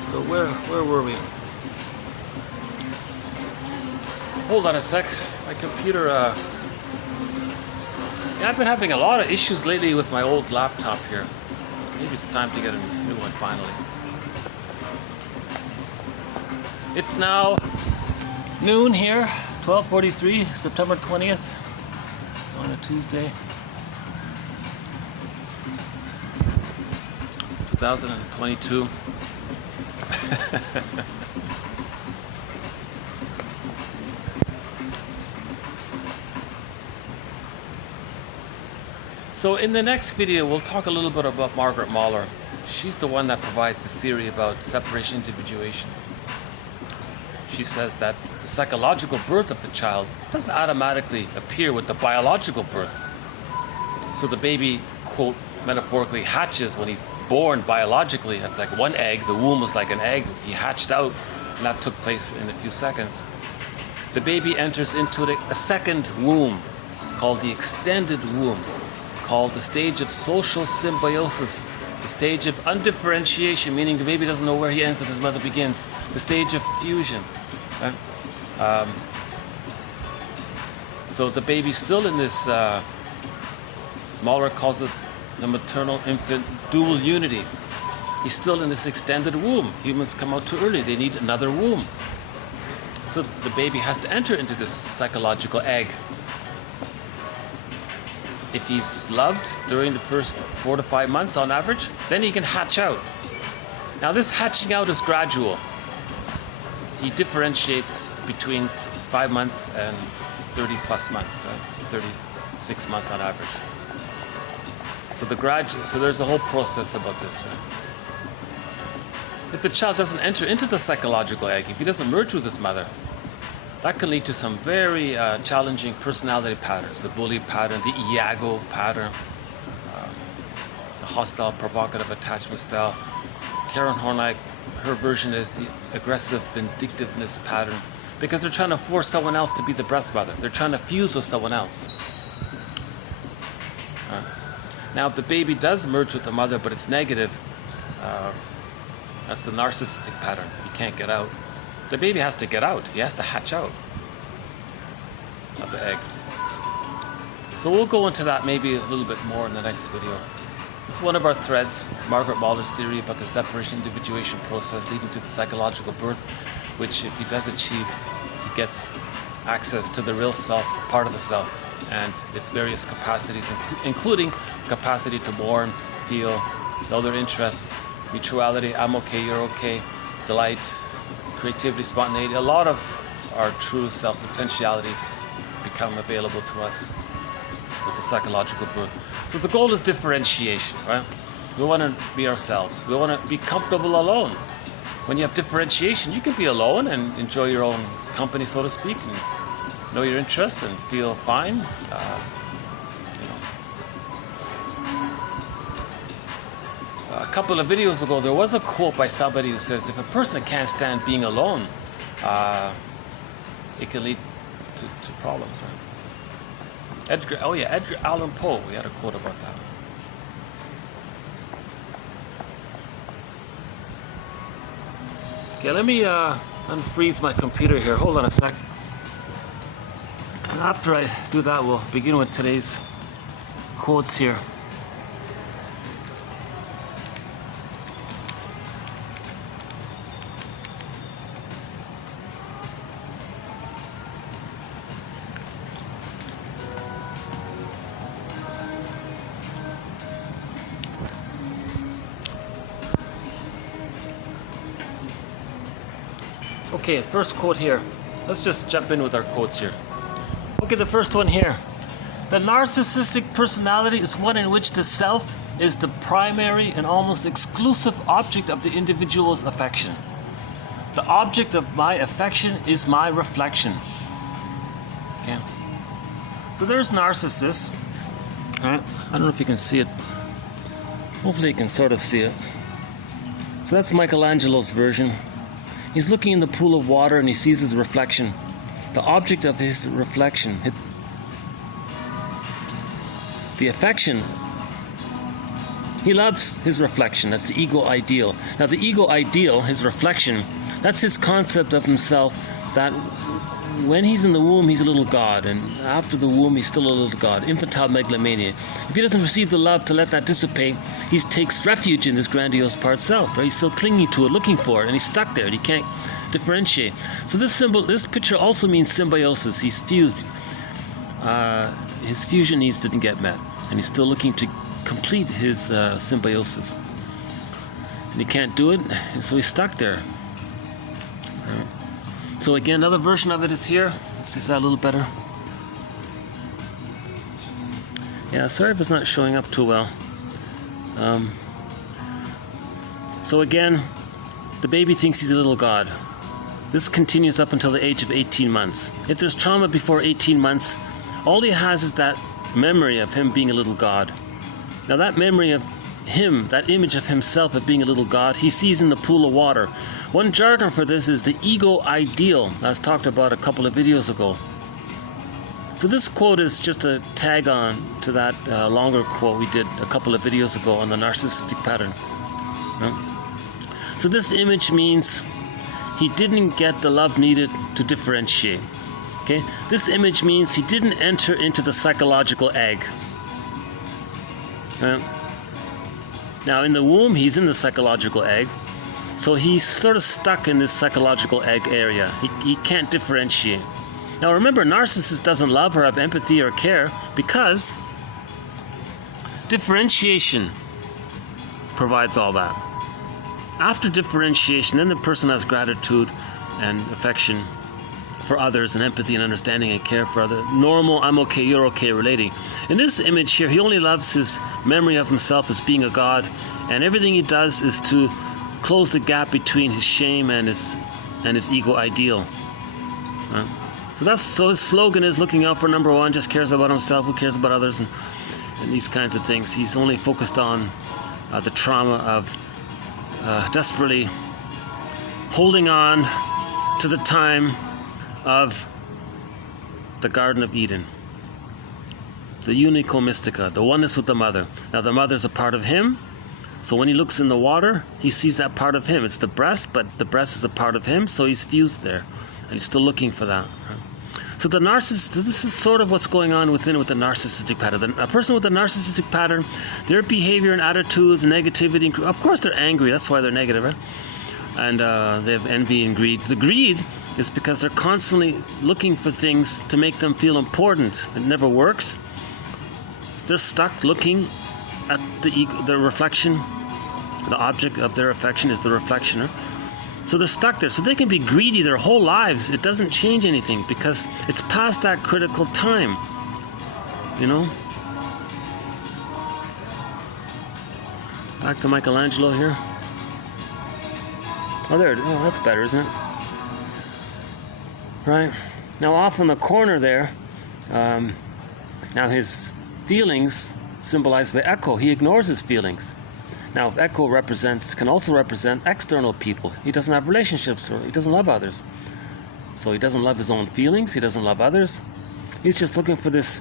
So where were we? Hold on a sec. My computer, yeah, I've been having a lot of issues lately with my old laptop here. Maybe it's time to get a new one finally. It's now noon here, 12:43, September 20th, on a Tuesday, 2022. So in the next video, we'll talk a little bit about Margaret Mahler. She's the one that provides the theory about separation individuation. She says that the psychological birth of the child doesn't automatically appear with the biological birth. So the baby, quote, metaphorically hatches when he's born biologically. It's like one egg, the womb was like an egg, he hatched out, and that took place in a few seconds. The baby enters into a second womb called the extended womb, called the stage of social symbiosis, the stage of undifferentiation, meaning the baby doesn't know where he ends and his mother begins, the stage of fusion. Right? So the baby's still in this, Mahler calls it the maternal-infant dual unity. He's still in this extended womb. Humans come out too early, they need another womb. So the baby has to enter into this psychological egg. If he's loved during the first 4 to 5 months on average, then he can hatch out. Now this hatching out is gradual. He differentiates between 5 months and 30 plus months, right? 36 months on average. So there's a whole process about this, right? If the child doesn't enter into the psychological egg, if he doesn't merge with his mother, that can lead to some very challenging personality patterns. The bully pattern, the Iago pattern, the hostile, provocative attachment style. Karen Horney, her version is the aggressive vindictiveness pattern, because they're trying to force someone else to be the breast mother. They're trying to fuse with someone else. Now, if the baby does merge with the mother, but it's negative, that's the narcissistic pattern. He can't get out. The baby has to get out. He has to hatch out of the egg. So we'll go into that maybe a little bit more in the next video. It's one of our threads, Margaret Mahler's theory about the separation individuation process leading to the psychological birth, which if he does achieve, he gets access to the real self, part of the self, and its various capacities, including capacity to mourn, feel, know their interests, mutuality, I'm okay, you're okay, delight, creativity, spontaneity. A lot of our true self potentialities become available to us with the psychological birth. So the goal is differentiation, right? We want to be ourselves. We want to be comfortable alone. When you have differentiation, you can be alone and enjoy your own company, so to speak, and know your interests and feel fine. A couple of videos ago, there was a quote by somebody who says, if a person can't stand being alone, it can lead to problems, right? Edgar Allan Poe, we had a quote about that. Okay, let me unfreeze my computer here. Hold on a sec. After I do that, we'll begin with today's quotes here. Okay, first quote here. Let's just jump in with our quotes here. Okay, the first one here. The narcissistic personality is one in which the self is the primary and almost exclusive object of the individual's affection. The object of my affection is my reflection. Okay. So there's Narcissus. Right? I don't know if you can see it. Hopefully you can sort of see it. So that's Michelangelo's version. He's looking in the pool of water and he sees his reflection. The object of his reflection. The affection. He loves his reflection. That's the ego ideal. Now the ego ideal, his reflection, that's his concept of himself, that when he's in the womb, he's a little god, and after the womb, he's still a little god. Infantile megalomania. If he doesn't receive the love to let that dissipate, he takes refuge in this grandiose part self. Right? He's still clinging to it, looking for it, and he's stuck there, and he can't differentiate. So this picture also means symbiosis. He's fused. His fusion needs to get met, and he's still looking to complete his symbiosis. And he can't do it, and so he's stuck there. Right. So again, another version of it is here. Let's see, is that a little better? Yeah, sorry if it's not showing up too well. So again, the baby thinks he's a little god. This continues up until the age of 18 months. If there's trauma before 18 months, all he has is that memory of him being a little god. Now that memory of him, that image of himself of being a little god, he sees in the pool of water. One jargon for this is the ego ideal, as talked about a couple of videos ago. So this quote is just a tag on to that longer quote we did a couple of videos ago on the narcissistic pattern. So this image means he didn't get the love needed to differentiate. Okay? This image means he didn't enter into the psychological egg. Now in the womb, he's in the psychological egg. So he's sort of stuck in this psychological egg area. He can't differentiate. Now remember, narcissist doesn't love or have empathy or care because differentiation provides all that. After differentiation, then the person has gratitude and affection for others and empathy and understanding and care for others. Normal, I'm okay, you're okay relating. In this image here, he only loves his memory of himself as being a god, and everything he does is to close the gap between his shame and his ego ideal. So his slogan is looking out for number one, just cares about himself, who cares about others, and these kinds of things. He's only focused on the trauma of desperately holding on to the time of the Garden of Eden. The unico mystica, the oneness with the mother. Now the mother's a part of him. So when he looks in the water, he sees that part of him. It's the breast, but the breast is a part of him, so he's fused there. And he's still looking for that. So the narcissist, this is sort of what's going on with the narcissistic pattern. A person with a narcissistic pattern, their behavior and attitudes, negativity, of course they're angry, that's why they're negative, right? And they have envy and greed. The greed is because they're constantly looking for things to make them feel important. It never works. They're stuck looking at the reflection. The object of their affection is the reflectioner. So they're stuck there. So they can be greedy their whole lives. It doesn't change anything because it's past that critical time. You know? Back to Michelangelo here. Oh, there. Oh, that's better, isn't it? Right? Now off in the corner there, now his feelings symbolized by Echo. He ignores his feelings. Now, if Echo can also represent external people. He doesn't have relationships, or he doesn't love others. So he doesn't love his own feelings, he doesn't love others. He's just looking for this,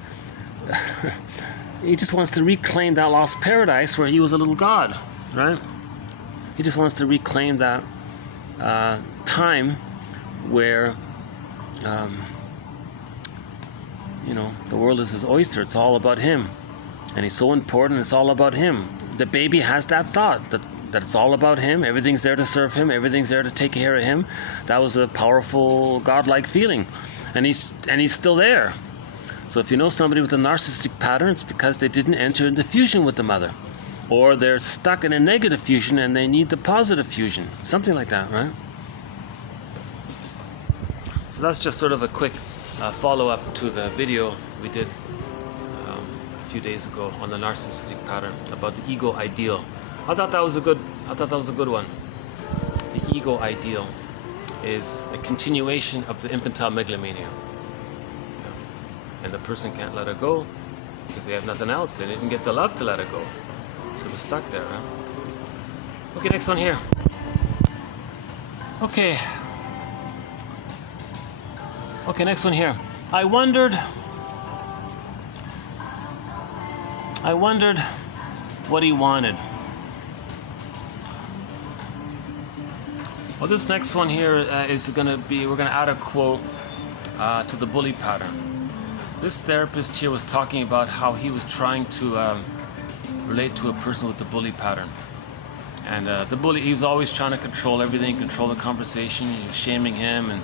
he just wants to reclaim that lost paradise where he was a little god, right? He just wants to reclaim that time where, the world is his oyster. It's all about him. And he's so important, it's all about him. The baby has that thought that it's all about him. Everything's there to serve him. Everything's there to take care of him. That was a powerful, godlike feeling. And he's still there. So if you know somebody with a narcissistic pattern, it's because they didn't enter into fusion with the mother. Or they're stuck in a negative fusion and they need the positive fusion. Something like that, right? So that's just sort of a quick follow-up to the video we did a few days ago on the narcissistic pattern about the ego ideal. I thought that was a good one. The ego ideal is a continuation of the infantile megalomania, and the person can't let it go because they have nothing else. They didn't get the love to let it go, so they're stuck there. Huh? Okay, next one here. Okay, next one here. I wondered what he wanted. Well, this next one here is going to be, we're going to add a quote to the bully pattern. This therapist here was talking about how he was trying to relate to a person with the bully pattern. And the bully, he was always trying to control everything, control the conversation, he was shaming him, and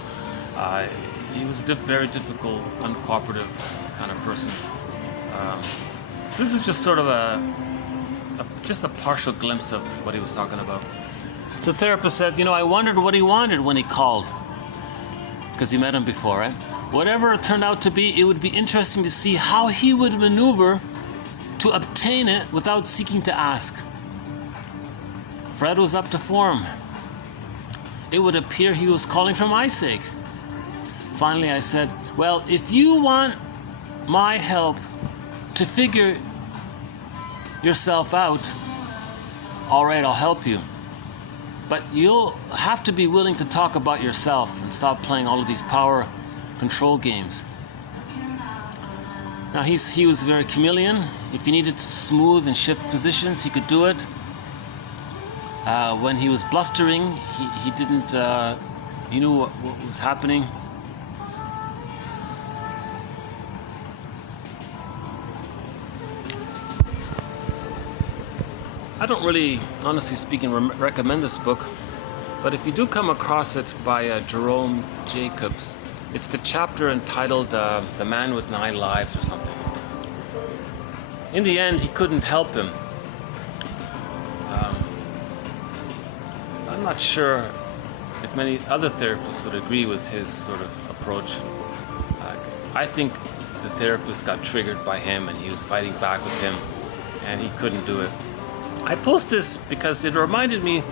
he was a very difficult, uncooperative kind of person. So this is just sort of just a partial glimpse of what he was talking about. So the therapist said, I wondered what he wanted when he called, because he met him before, right? Whatever it turned out to be, it would be interesting to see how he would maneuver to obtain it without seeking to ask. Fred was up to form. It would appear he was calling for my sake. Finally, I said, well, if you want my help to figure yourself out, all right, I'll help you. But you'll have to be willing to talk about yourself and stop playing all of these power control games. Now, he was very chameleon. If he needed to smooth and shift positions, he could do it. When he was blustering, he didn't, he knew what was happening. I don't really, honestly speaking, recommend this book, but if you do come across it by Jerome Jacobs, it's the chapter entitled The Man with 9 Lives or something. In the end, he couldn't help him. I'm not sure if many other therapists would agree with his sort of approach. I think the therapist got triggered by him and he was fighting back with him and he couldn't do it. I post this because it reminded me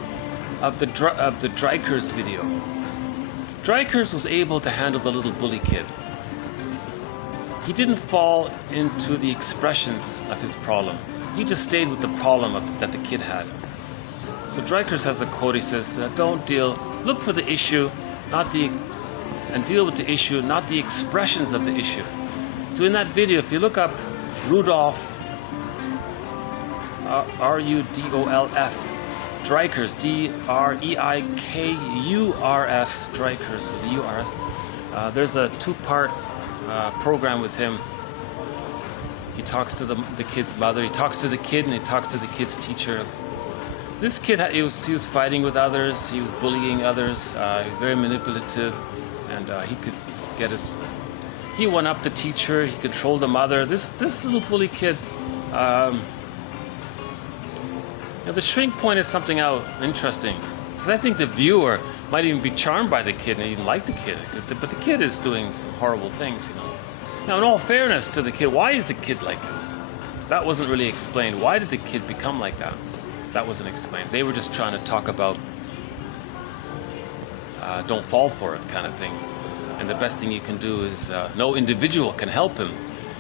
of the Drykers video. Drykers was able to handle the little bully kid. He didn't fall into the expressions of his problem. He just stayed with the problem that the kid had. So Drykers has a quote. He says, look for the issue, and deal with the issue, not the expressions of the issue. So in that video, if you look up Rudolph, R-U-D-O-L-F, Drykers, D-R-E-I-K-U-R-S, Drykers, with the U-R-S. There's a 2-part program with him. He talks to the kid's mother, he talks to the kid, and he talks to the kid's teacher. This kid, he was fighting with others, he was bullying others, very manipulative, and he won up the teacher, he controlled the mother. This little bully kid, the shrink pointed something out interesting, because I think the viewer might even be charmed by the kid and even like the kid, but the kid is doing some horrible things, Now, in all fairness to the kid, why is the kid like this? That wasn't really explained. Why did the kid become like that? That wasn't explained. They were just trying to talk about don't fall for it kind of thing. And the best thing you can do is no individual can help him.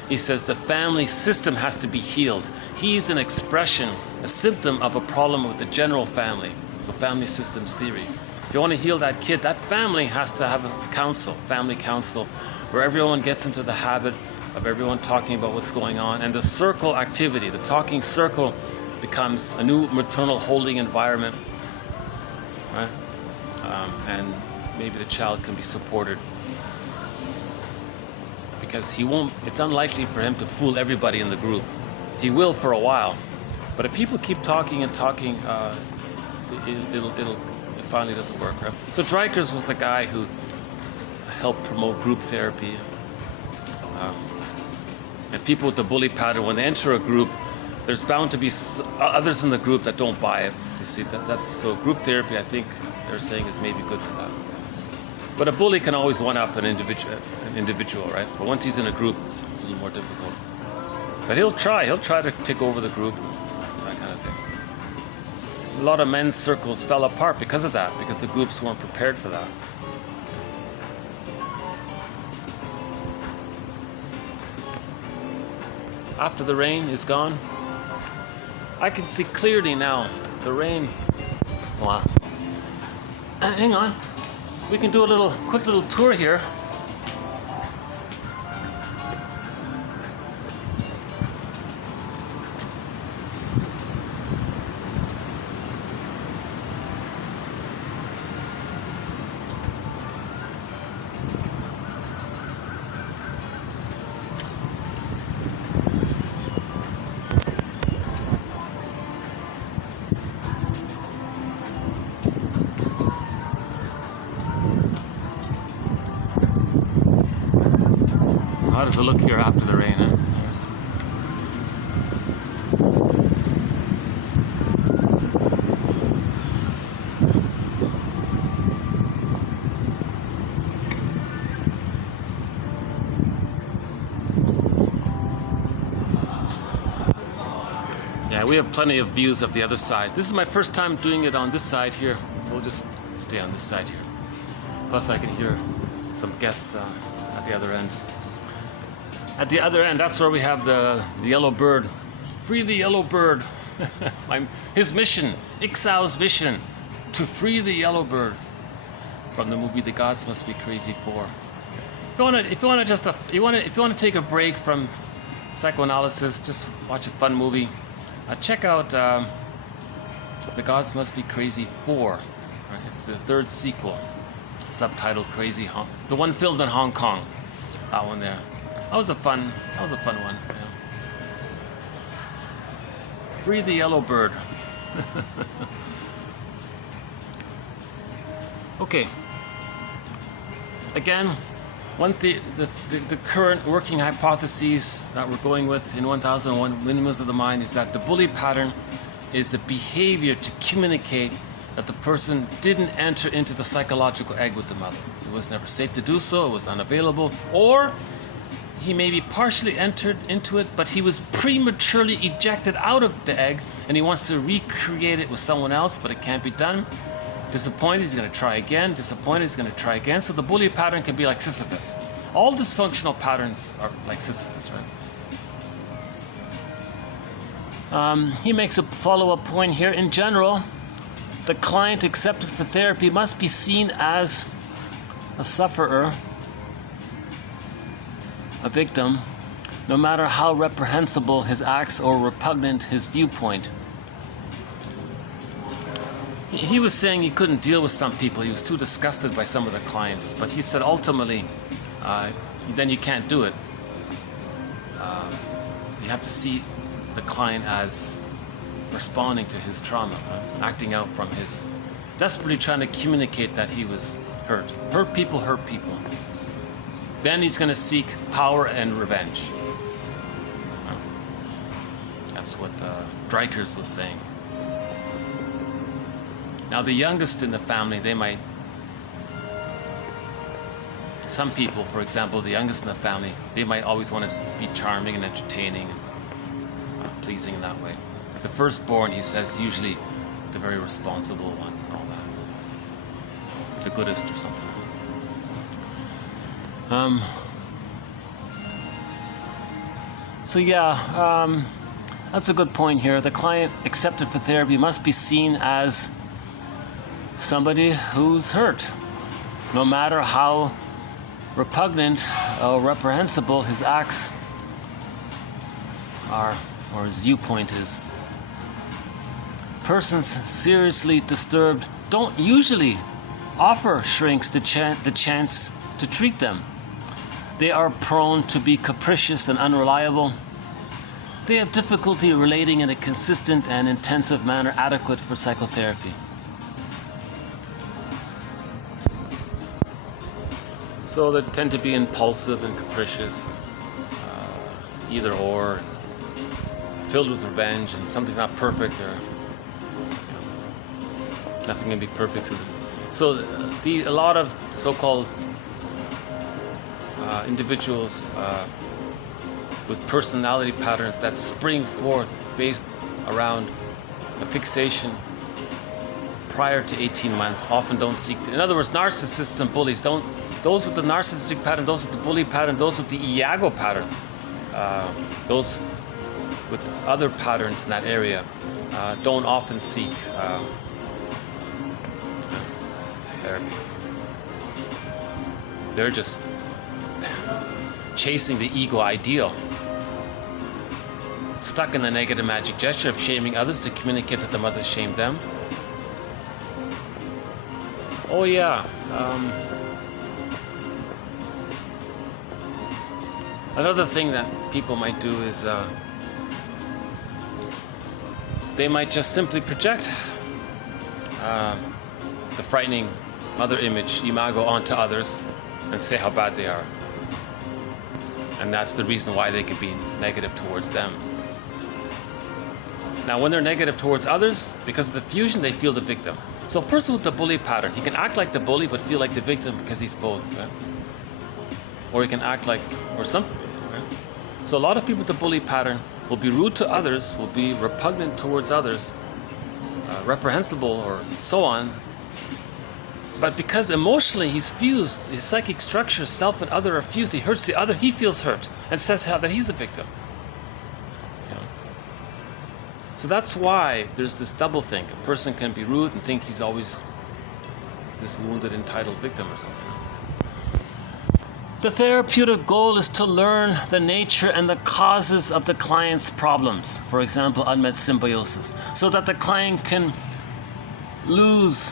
He says the family system has to be healed. He's an expression, a symptom of a problem with the general family. So family systems theory. If you want to heal that kid, that family has to have a council, family council, where everyone gets into the habit of everyone talking about what's going on. And the circle activity, the talking circle, becomes a new maternal holding environment, right? And maybe the child can be supported, because it's unlikely for him to fool everybody in the group. He will for a while, but if people keep talking and talking, it finally doesn't work, right? So Drykers was the guy who helped promote group therapy. And people with the bully pattern, when they enter a group, there's bound to be others in the group that don't buy it. You see, so group therapy, I think they're saying, is maybe good for that. But a bully can always one-up an individual, right? But once he's in a group, it's a little more difficult. But he'll try to take over the group, that kind of thing. A lot of men's circles fell apart because of that, because the groups weren't prepared for that. After the rain is gone, I can see clearly now. The rain. Wow. Hang on. We can do a quick little tour here. How does it look here after the rain? Yeah, we have plenty of views of the other side. This is my first time doing it on this side here, so we'll just stay on this side here. Plus I can hear some guests at the other end. At the other end, that's where we have the yellow bird. Free the yellow bird. His mission, Ixau's mission, to free the yellow bird, from the movie The Gods Must Be Crazy for. If you want to take a break from psychoanalysis, just watch a fun movie. Check out The Gods Must Be Crazy for. Right? It's the third sequel, subtitled Crazy Hong. The one filmed in Hong Kong. That one there. That was a fun one. Yeah. Free the yellow bird. Okay. Again, the current working hypotheses that we're going with in 1001 Windows of the Mind is that the bully pattern is a behavior to communicate that the person didn't enter into the psychological egg with the mother. It was never safe to do so, it was unavailable, or he maybe partially entered into it, but he was prematurely ejected out of the egg and he wants to recreate it with someone else, but it can't be done. Disappointed, he's going to try again. Disappointed, he's going to try again. So the bully pattern can be like Sisyphus. All dysfunctional patterns are like Sisyphus, right? He makes a follow-up point here. In general, the client accepted for therapy must be seen as a sufferer, a victim, no matter how reprehensible his acts or repugnant his viewpoint. He was saying he couldn't deal with some people. He was too disgusted by some of the clients. But he said ultimately, then you can't do it. You have to see the client as responding to his trauma, acting out from his, desperately trying to communicate that he was hurt. Hurt people hurt people. Then he's going to seek power and revenge. That's what Dreikers was saying. Now the youngest in the family, they might, some people, for example, the youngest in the family, they might always want to be charming and entertaining and pleasing in that way. The firstborn, he says, usually the very responsible one and all that. The goodest or something. So yeah, that's a good point here. The client accepted for therapy must be seen as somebody who's hurt, no matter how repugnant or reprehensible his acts are or his viewpoint is. Persons seriously disturbed don't usually offer shrinks the chance to treat them. They are prone to be capricious and unreliable. They have difficulty relating in a consistent and intensive manner adequate for psychotherapy. So they tend to be impulsive and capricious, either or, filled with revenge, and something's not perfect, or nothing can be perfect. So So a lot of so-called individuals with personality patterns that spring forth based around a fixation prior to 18 months often don't seek. In other words, narcissists and bullies don't. Those with the narcissistic pattern, those with the bully pattern, those with the iago pattern, those with other patterns in that area don't often seek therapy. They're just chasing the ego ideal, stuck in the negative magic gesture of shaming others to communicate that the mothers shamed them. Oh yeah. Another thing that people might do is they might just simply project the frightening mother image, imago, onto others and say how bad they are. And that's the reason why they can be negative towards them. Now, when they're negative towards others, because of the fusion, they feel the victim. So a person with the bully pattern, he can act like the bully but feel like the victim because he's both, right? Or he can act like, or something, right? So a lot of people with the bully pattern will be rude to others, will be repugnant towards others, reprehensible or so on. But because emotionally he's fused, his psychic structure, self and other are fused, he hurts the other, he feels hurt and says how that he's the victim. You know? So that's why there's this double think. A person can be rude and think he's always this wounded, entitled victim or something. The therapeutic goal is to learn the nature and the causes of the client's problems, for example, unmet symbiosis, so that the client can lose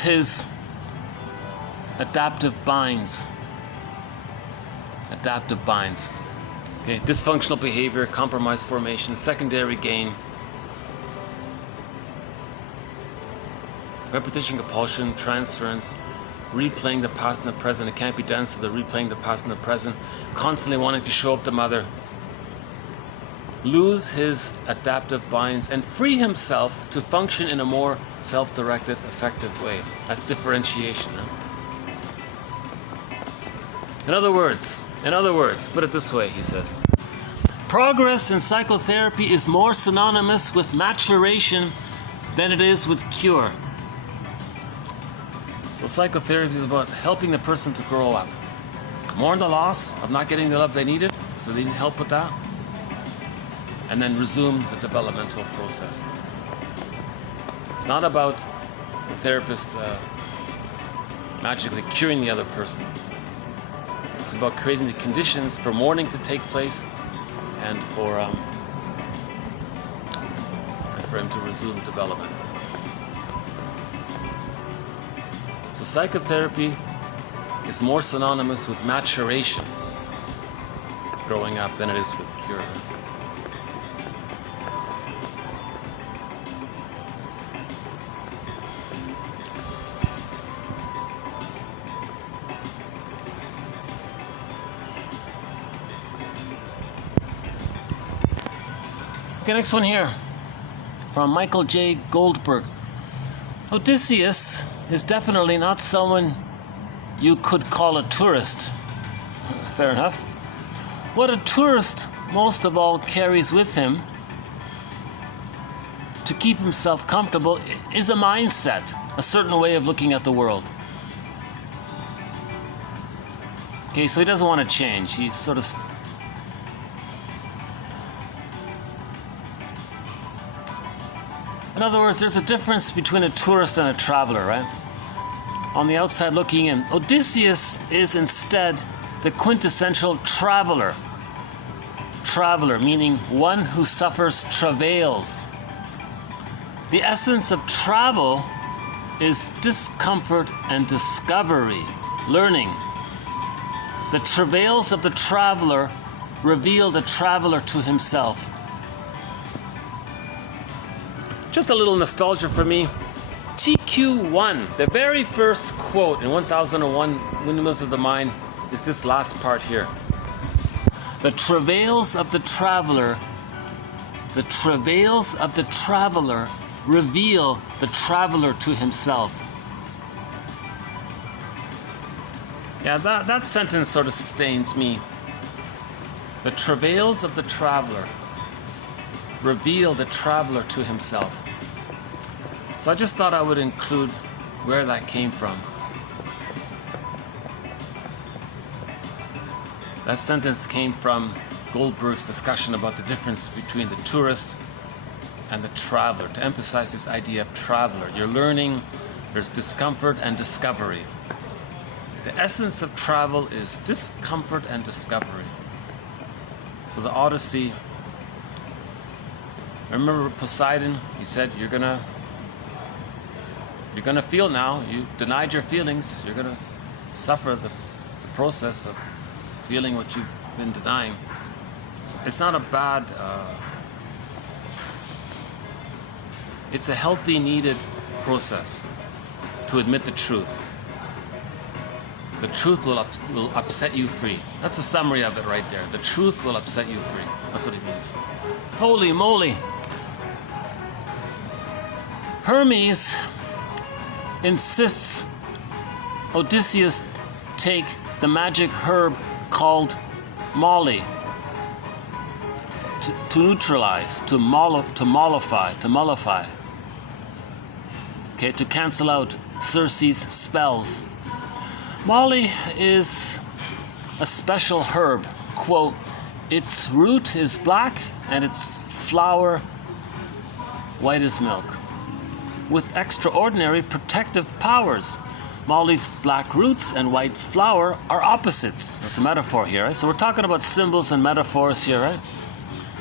his adaptive binds. Okay, dysfunctional behavior, compromise formation, secondary gain, repetition, compulsion, transference, replaying the past and the present. It can't be done, so they're replaying the past and the present, constantly wanting to show up the mother. Lose his adaptive binds and free himself to function in a more self-directed, effective way. That's differentiation. Huh? In other words, put it this way, he says. Progress in psychotherapy is more synonymous with maturation than it is with cure. So psychotherapy is about helping the person to grow up. Mourn the loss of not getting the love they needed, so they need help with that. And then resume the developmental process. It's not about the therapist magically curing the other person. It's about creating the conditions for mourning to take place and for him to resume development. So psychotherapy is more synonymous with maturation, growing up, than it is with cure. Okay, next one here from Michael J. Goldberg. Odysseus is definitely not someone you could call a tourist. Fair enough. What a tourist most of all carries with him to keep himself comfortable is a mindset, a certain way of looking at the world. Okay, so he doesn't want to change. He's sort of in other words, there's a difference between a tourist and a traveler, right? On the outside looking in, Odysseus is instead the quintessential traveler. Traveler, meaning one who suffers travails. The essence of travel is discomfort and discovery, learning. The travails of the traveler reveal the traveler to himself. Just a little nostalgia for me. TQ1, the very first quote in 1001 Windmills of the Mind is this last part here. The travails of the traveler The travails of the traveler reveal the traveler to himself. Yeah, that sentence sort of sustains me. The travails of the traveler reveal the traveler to himself. So I just thought I would include where that came from. That sentence came from Goldberg's discussion about the difference between the tourist and the traveler, to emphasize this idea of traveler. You're learning, there's discomfort and discovery. The essence of travel is discomfort and discovery. So the Odyssey, I remember Poseidon, he said, you're gonna feel now. You denied your feelings. You're gonna suffer the process of feeling what you've been denying. It's not a bad, it's a healthy, needed process to admit the truth. The truth will upset you free. That's a summary of it right there. The truth will upset you free. That's what it means. Holy moly. Hermes insists Odysseus take the magic herb called moly to neutralize, to mollify, okay, to cancel out Circe's spells. Moly is a special herb. Quote, its root is black and its flower white as milk, with extraordinary protective powers. Moly's black roots and white flower are opposites. That's a metaphor here, right? So we're talking about symbols and metaphors here, right?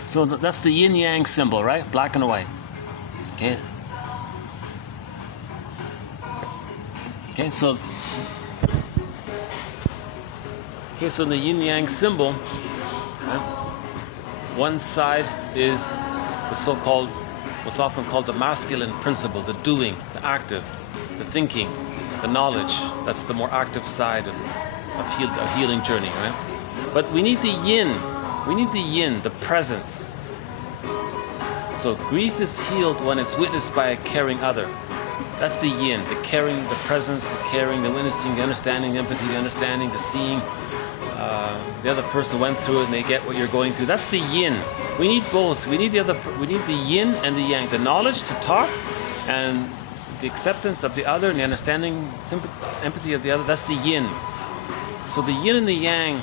So that's the yin-yang symbol, right? Black and white. Okay. Okay, so in the yin-yang symbol, right, one side is the so-called, what's often called the masculine principle, the doing, the active, the thinking, the knowledge. That's the more active side of a healing journey, right? But we need the yin. We need the yin, the presence. So grief is healed when it's witnessed by a caring other. That's the yin, the caring, the presence, the caring, the witnessing, the understanding, the empathy, the understanding, the seeing. The other person went through it and they get what you're going through. That's the yin. We need both. We need the yin and the yang. The knowledge to talk and the acceptance of the other and the understanding, sympathy, empathy of the other. That's the yin. So the yin and the yang.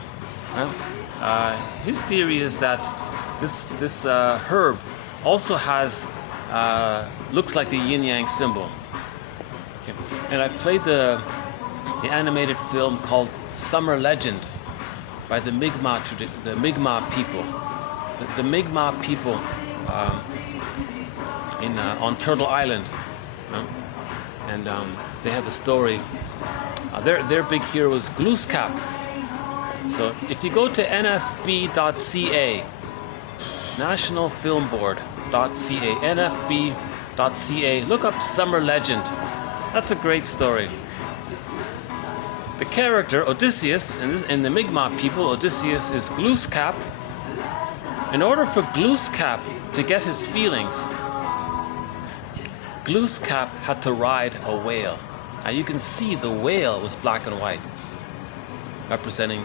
His theory is that this herb also has looks like the yin yang symbol. Okay. And I played the animated film called Summer Legend by the Mi'kmaq people. The Mi'kmaq people on Turtle Island, and they have a story. Their big hero is Glooskap. So if you go to nfb.ca, nationalfilmboard.ca, nfb.ca, look up Summer Legend. That's a great story. The character, Odysseus, in the Mi'kmaq people, Odysseus is Glooskap. In order for Glooskap to get his feelings, Glooskap had to ride a whale. Now you can see the whale was black and white, representing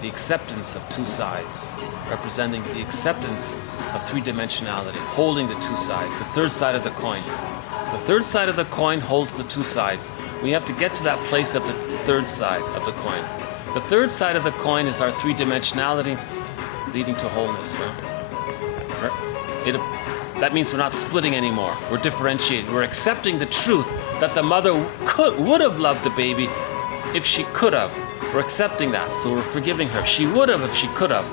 the acceptance of two sides, representing the acceptance of three-dimensionality, holding the two sides, the third side of the coin. The third side of the coin holds the two sides. We have to get to that place of the third side of the coin. The third side of the coin is our three-dimensionality leading to wholeness. Right? That means we're not splitting anymore. We're differentiating. We're accepting the truth that the mother would have loved the baby if she could have. We're accepting that, so we're forgiving her. She would have if she could have.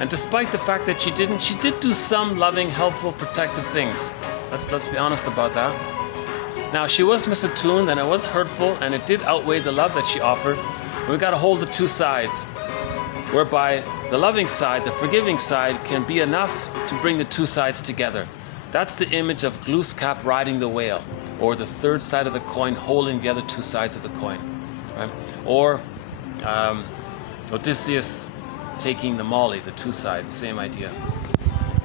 And despite the fact that she didn't, she did do some loving, helpful, protective things. Let's be honest about that. Now, she was misattuned and it was hurtful and it did outweigh the love that she offered. We've got to hold the two sides, whereby the loving side, the forgiving side, can be enough to bring the two sides together. That's the image of Glooskap riding the whale, or the third side of the coin holding the other two sides of the coin. Right? Or Odysseus taking the moly, the two sides, same idea.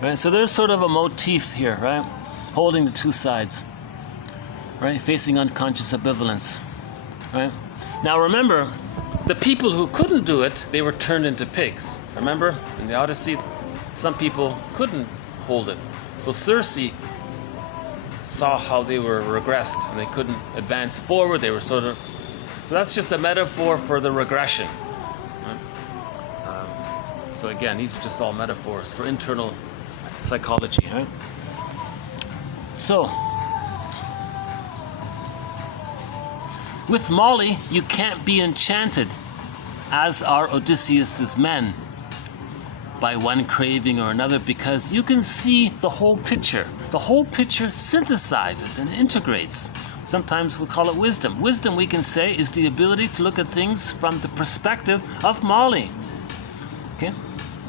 Right? So there's sort of a motif here, right? Holding the two sides, right? Facing unconscious ambivalence, right? Now remember, the people who couldn't do it, they were turned into pigs. Remember, in the Odyssey, some people couldn't hold it. So Circe saw how they were regressed and they couldn't advance forward. They were sort of... So that's just a metaphor for the regression. Right? So again, these are just all metaphors for internal psychology. Right? So, with Molly, you can't be enchanted, as are Odysseus's men, by one craving or another, because you can see the whole picture. The whole picture synthesizes and integrates. Sometimes we'll call it wisdom. Wisdom, we can say, is the ability to look at things from the perspective of Molly. Okay?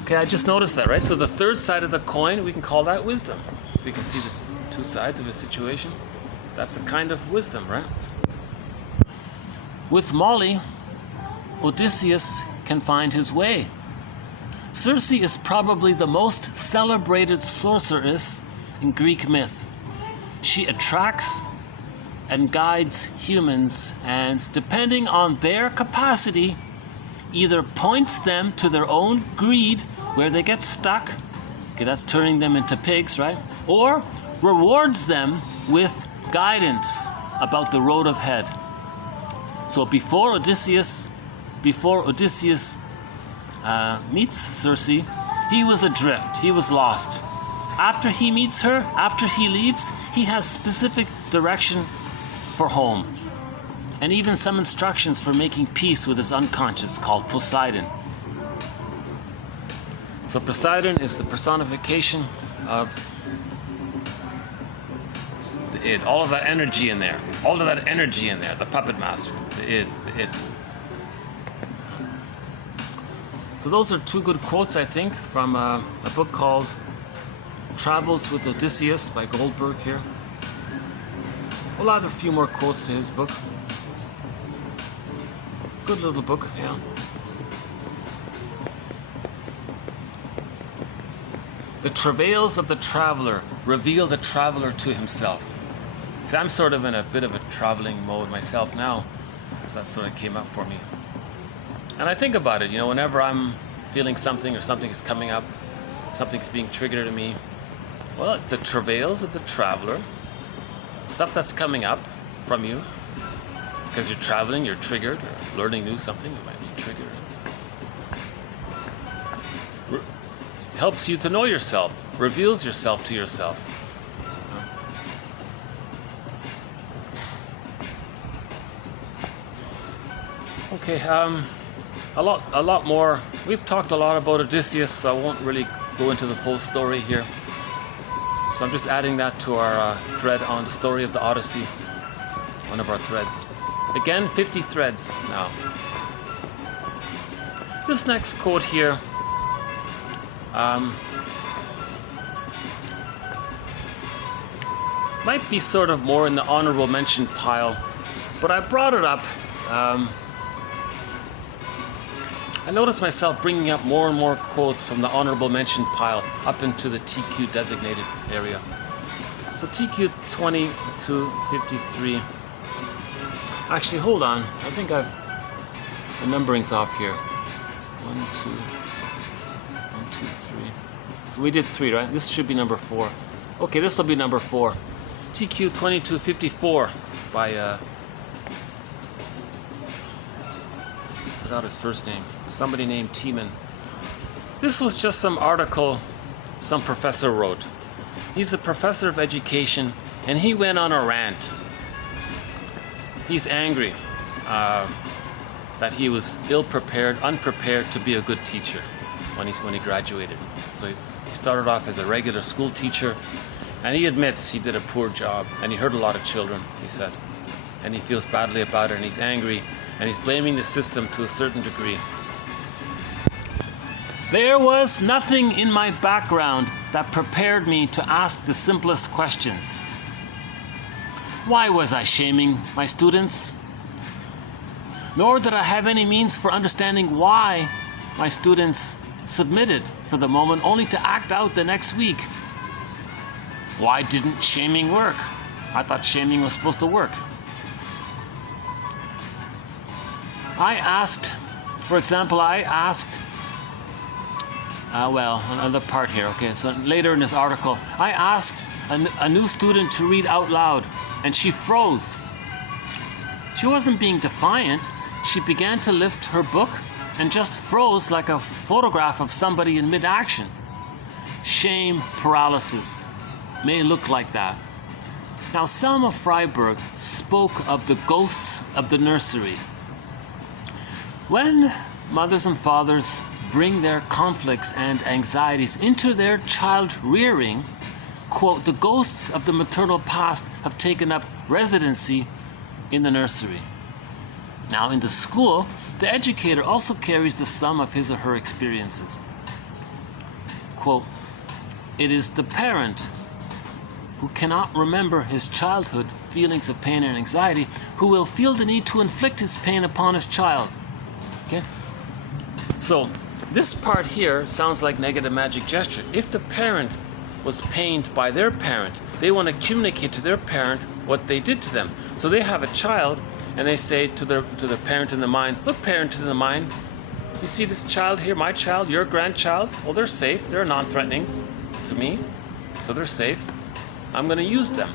Okay, I just noticed that, right? So the third side of the coin, we can call that wisdom. If we can see the two sides of a situation, that's a kind of wisdom, right? With Molly, Odysseus can find his way. Circe is probably the most celebrated sorceress in Greek myth. She attracts and guides humans, and depending on their capacity, either points them to their own greed where they get stuck, okay, that's turning them into pigs, right? Or rewards them with guidance about the road ahead. So before Odysseus meets Circe, he was adrift, he was lost. After he meets her, after he leaves, he has specific direction for home, and even some instructions for making peace with his unconscious, called Poseidon. So Poseidon is the personification of the id, all of that energy in there, the puppet master, the id, the it. So those are two good quotes, I think, from a book called Travels with Odysseus by Goldberg here. We'll add a few more quotes to his book. Good little book, yeah. The travails of the traveler reveal the traveler to himself. See, I'm sort of in a bit of a traveling mode myself now, so that sort of came up for me. And I think about it, whenever I'm feeling something or something is coming up, something's being triggered in me, well, it's the travails of the traveler, stuff that's coming up from you, because you're traveling, you're triggered, or learning new something, you might be triggered. Helps you to know yourself, reveals yourself to yourself. Okay, a lot more. We've talked a lot about Odysseus, so I won't really go into the full story here. So I'm just adding that to our thread on the story of the Odyssey, one of our threads. Again, 50 threads now. This next quote here, might be sort of more in the honorable mention pile, but I brought it up. I noticed myself bringing up more and more quotes from the honorable mention pile up into the TQ designated area. So TQ 2253. Actually, hold on. I think the numbering's off here. 1, 2, 3. So we did 3, right? This should be number 4. Okay, this will be number 4. TQ 2254 by forgot his first name. Somebody named Tiemann. This was just some article some professor wrote. He's a professor of education, and he went on a rant. He's angry that he was unprepared to be a good teacher when he graduated. So he started off as a regular school teacher, and he admits he did a poor job, and he hurt a lot of children, he said. And he feels badly about it, and he's angry, and he's blaming the system to a certain degree. There was nothing in my background that prepared me to ask the simplest questions. Why was I shaming my students? Nor did I have any means for understanding why my students submitted for the moment only to act out the next week. Why didn't shaming work? I thought shaming was supposed to work. For example, another part here. Okay, so later in this article, I asked a new student to read out loud, and she froze. She wasn't being defiant. She began to lift her book and just froze like a photograph of somebody in mid-action. Shame paralysis may look like that. Now, Selma Freiberg spoke of the ghosts of the nursery. When mothers and fathers bring their conflicts and anxieties into their child rearing, quote, the ghosts of the maternal past have taken up residency in the nursery. Now, in the school, the educator also carries the sum of his or her experiences. Quote, it is the parent who cannot remember his childhood feelings of pain and anxiety who will feel the need to inflict his pain upon his child. Okay? So, this part here sounds like negative magic gesture. If the parent was pained by their parent, they want to communicate to their parent what they did to them. So they have a child and they say to the parent in the mind, look, parent in the mind, you see this child here, my child, your grandchild? Well, they're safe. They're non-threatening to me. So they're safe. I'm going to use them.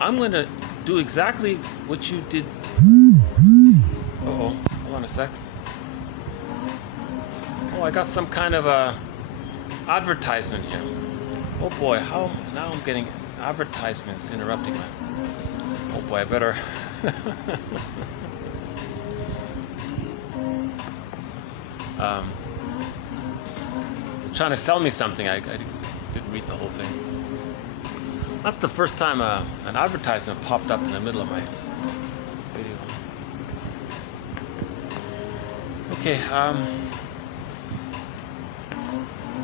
I'm going to do exactly what you did. Uh-oh. Hold on a sec. Oh, I got some kind of a advertisement here. Oh boy, now I'm getting advertisements interrupting me. Oh boy, I better. It's trying to sell me something. I didn't read the whole thing. That's the first time an advertisement popped up in the middle of my video. Okay.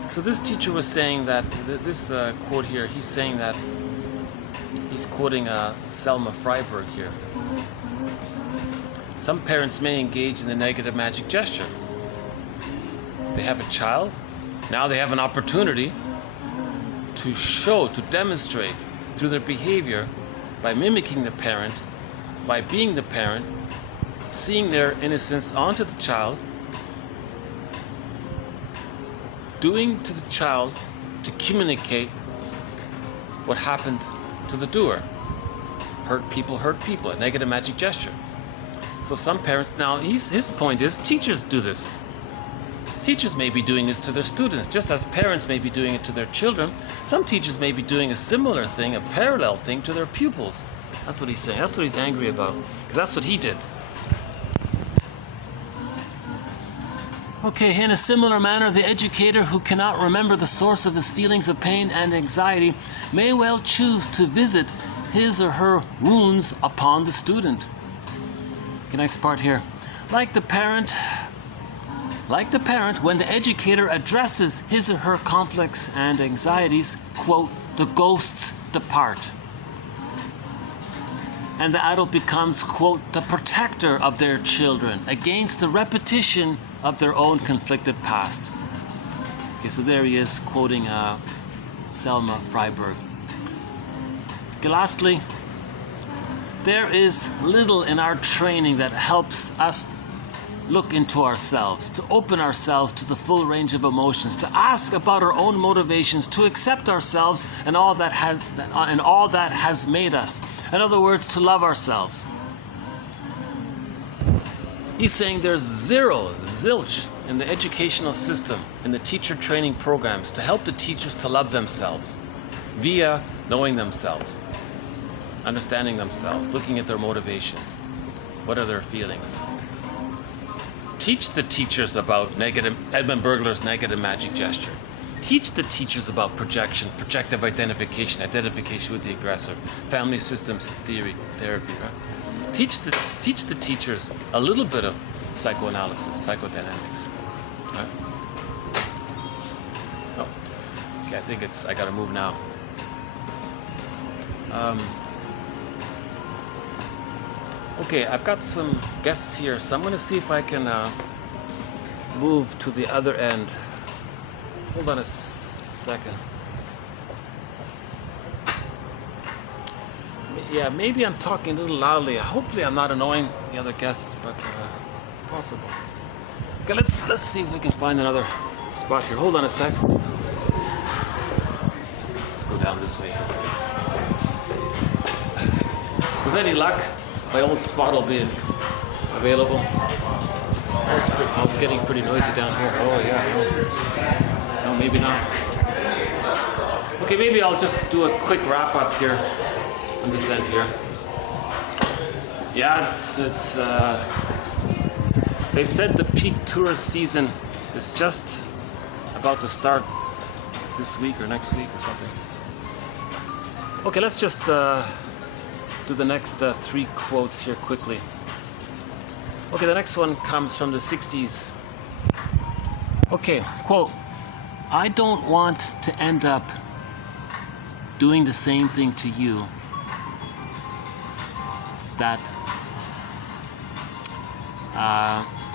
So this teacher was saying that this quote here. He's saying that he's quoting Selma Freiberg here. Some parents may engage in the negative magic gesture. They have a child. Now they have an opportunity to show, to demonstrate through their behavior, by mimicking the parent, by being the parent, seeing their innocence onto the child, doing to the child to communicate what happened to the doer. Hurt people, a negative magic gesture. So some parents, now his point is, teachers do this. Teachers may be doing this to their students, just as parents may be doing it to their children. Some teachers may be doing a similar thing, a parallel thing to their pupils. That's what he's saying. That's what he's angry about, because that's what he did. Okay, in a similar manner, the educator who cannot remember the source of his feelings of pain and anxiety may well choose to visit his or her wounds upon the student. Okay, next part here. Like the parent, when the educator addresses his or her conflicts and anxieties, quote, the ghosts depart. And the adult becomes, quote, the protector of their children against the repetition of their own conflicted past. Okay, so there he is quoting Selma Freiberg. Okay, lastly, there is little in our training that helps us look into ourselves, to open ourselves to the full range of emotions, to ask about our own motivations, to accept ourselves and all that has made us. In other words, to love ourselves. He's saying there's zilch in the educational system, in the teacher training programs, to help the teachers to love themselves via knowing themselves, understanding themselves, looking at their motivations. What are their feelings? Teach the teachers about Edmund Burglar's negative magic gesture. Teach the teachers about projection, projective identification, identification with the aggressor, family systems therapy, right? Teach the teachers a little bit of psychoanalysis, psychodynamics, right? Oh, okay, I think I gotta move now. Okay, I've got some guests here, so I'm gonna see if I can move to the other end. Hold on a second. Yeah, maybe I'm talking a little loudly. Hopefully I'm not annoying the other guests, but it's possible. Okay, let's see if we can find another spot here. Hold on a sec. Let's go down this way. With any luck, my old spot will be available. Oh, it's getting pretty noisy down here. Oh yeah. No, maybe not. Okay, maybe I'll just do a quick wrap up here on this end here. Yeah, it's they said the peak tourist season is just about to start this week or next week or something. Okay, let's just do the next 3 quotes here quickly. Okay, the next one comes from the 60s. Okay, quote, "I don't want to end up doing the same thing to you that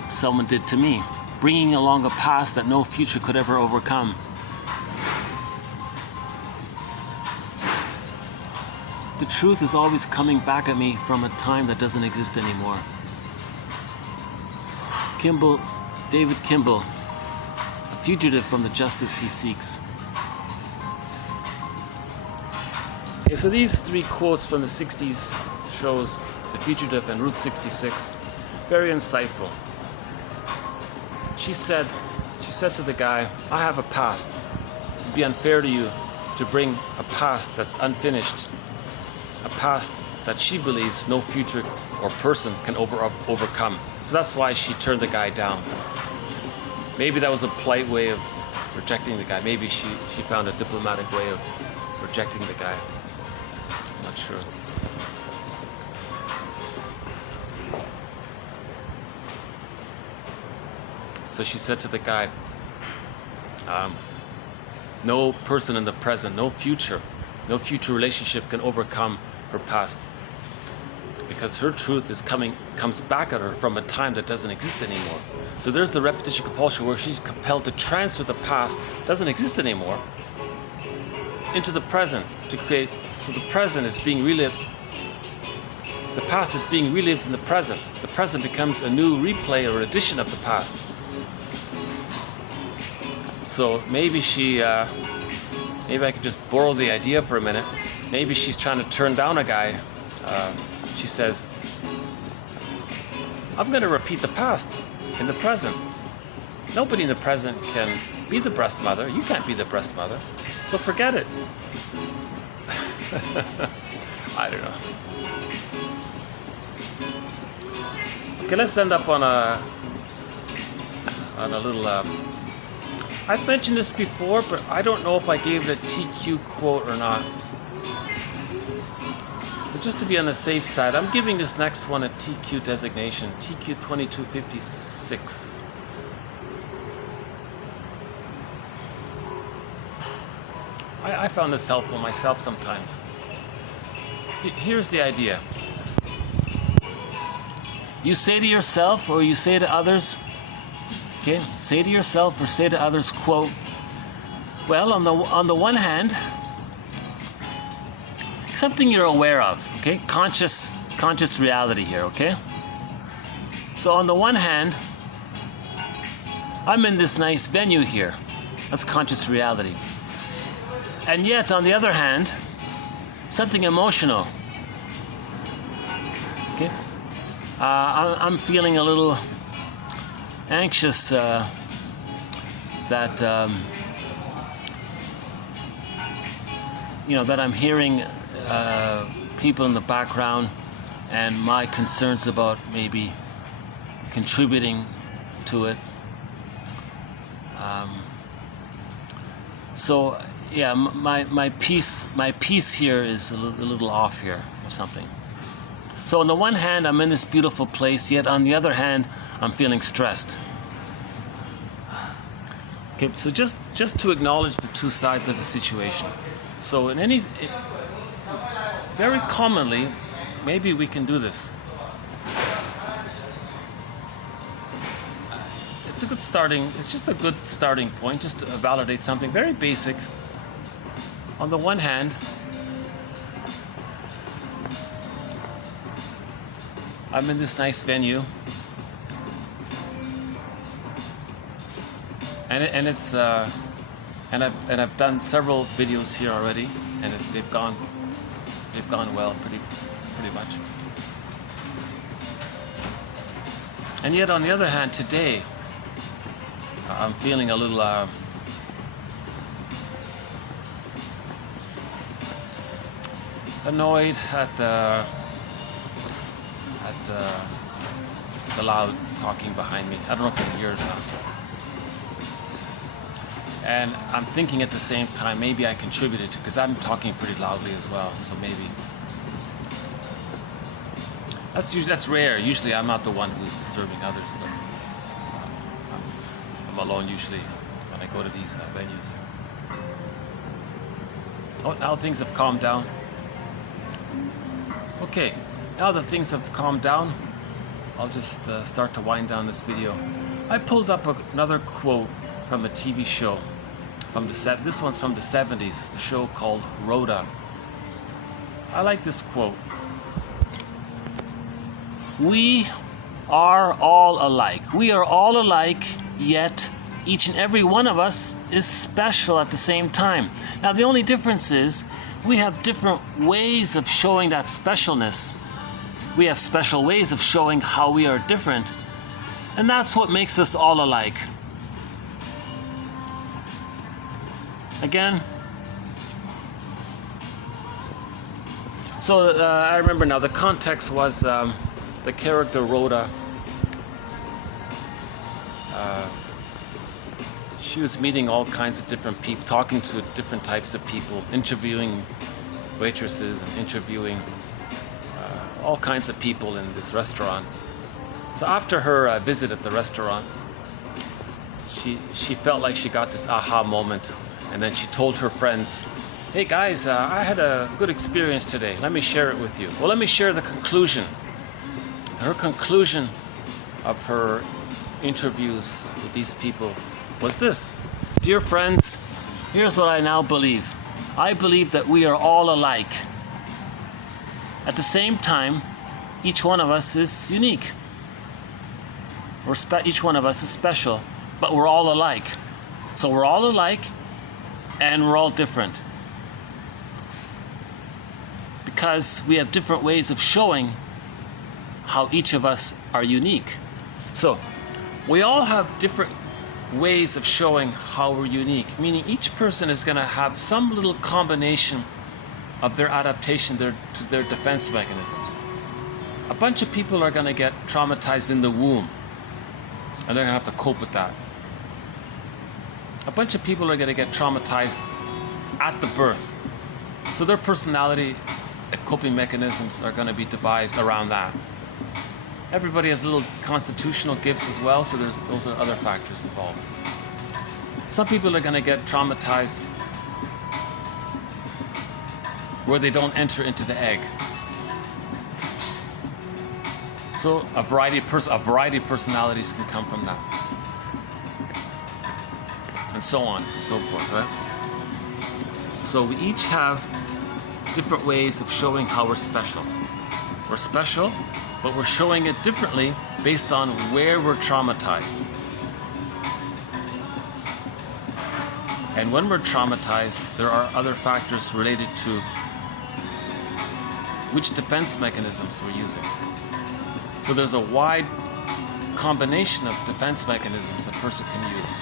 someone did to me, bringing along a past that no future could ever overcome. The truth is always coming back at me from a time that doesn't exist anymore." David Kimball, a fugitive from the justice he seeks. Okay, so these 3 quotes from the 60s shows The Fugitive and Route 66. Very insightful. She said to the guy, "I have a past. It'd be unfair to you to bring a past that's unfinished, a past that she believes no future or person can overcome." So that's why she turned the guy down. Maybe that was a polite way of rejecting the guy. Maybe she found a diplomatic way of rejecting the guy. I'm not sure. So she said to the guy, no person in the present, no future relationship can overcome her past, because her truth comes back at her from a time that doesn't exist anymore. So there's the repetition compulsion where she's compelled to transfer the past, doesn't exist anymore, into the present to create. So the present is being relived. The past is being relived in the present. The present becomes a new replay or edition of the past. So maybe maybe I could just borrow the idea for a minute. Maybe she's trying to turn down a guy. She says, "I'm going to repeat the past in the present. Nobody in the present can be the breast mother. You can't be the breast mother. So forget it." I don't know. Okay, let's end up on a little. I've mentioned this before, but I don't know if I gave it a TQ quote or not. So just to be on the safe side, I'm giving this next one a TQ designation, TQ 2256. I found this helpful myself sometimes. Here's the idea. You say to yourself or you say to others, okay, say to yourself or say to others, quote, "Well, on the one hand, something you're aware of, okay? Conscious reality here, okay? So on the one hand, I'm in this nice venue here. That's conscious reality. And yet, on the other hand, something emotional. Okay? I'm feeling a little anxious that that I'm hearing people in the background and my concerns about maybe contributing to it. So yeah, my piece here is a little off here or something. So on the one hand, I'm in this beautiful place, yet on the other hand, I'm feeling stressed. Okay, so just to acknowledge the two sides of the situation. So very commonly, maybe we can do this. it's a good starting, it's just a good starting point, just to validate something very basic. On the one hand, I'm in this nice venue, and I've done several videos here already, and they've gone well, pretty much. And yet, on the other hand, today I'm feeling a little annoyed at the loud talking behind me. I don't know if you can hear it or not. And I'm thinking at the same time, maybe I contributed, because I'm talking pretty loudly as well, so maybe. That's rare. Usually I'm not the one who's disturbing others, but I'm alone usually when I go to these venues. Oh, now things have calmed down. Okay, now that things have calmed down, I'll just start to wind down this video. I pulled up another quote from a TV show. This one's from the 70s, a show called Rhoda. I like this quote. We are all alike. We are all alike, yet each and every one of us is special at the same time. Now, the only difference is we have different ways of showing that specialness. We have special ways of showing how we are different. And that's what makes us all alike. Again. So I remember now, the context was the character Rhoda. She was meeting all kinds of different people, talking to different types of people, interviewing waitresses and interviewing all kinds of people in this restaurant. So after her visit at the restaurant, she felt like she got this aha moment, and then she told her friends, "Hey guys, I had a good experience today. Let me share it with you." Well, let me share the conclusion. Her conclusion of her interviews with these people was this: "Dear friends, here's what I now believe. I believe that we are all alike. At the same time, each one of us is unique. Each one of us is special, but we're all alike. So we're all alike, and we're all different. Because we have different ways of showing how each of us are unique. So we all have different ways of showing how we're unique, meaning each person is going to have some little combination of their adaptation to their defense mechanisms. A bunch of people are going to get traumatized in the womb, and they're going to have to cope with that. A bunch of people are going to get traumatized at the birth, so their personality and coping mechanisms are going to be devised around that. Everybody has little constitutional gifts as well, so those are other factors involved. Some people are going to get traumatized where they don't enter into the egg. So a variety of personalities can come from that, and so on and so forth, right? So we each have different ways of showing how we're special. We're special, but we're showing it differently based on where we're traumatized. And when we're traumatized, there are other factors related to which defense mechanisms we're using. So there's a wide combination of defense mechanisms a person can use.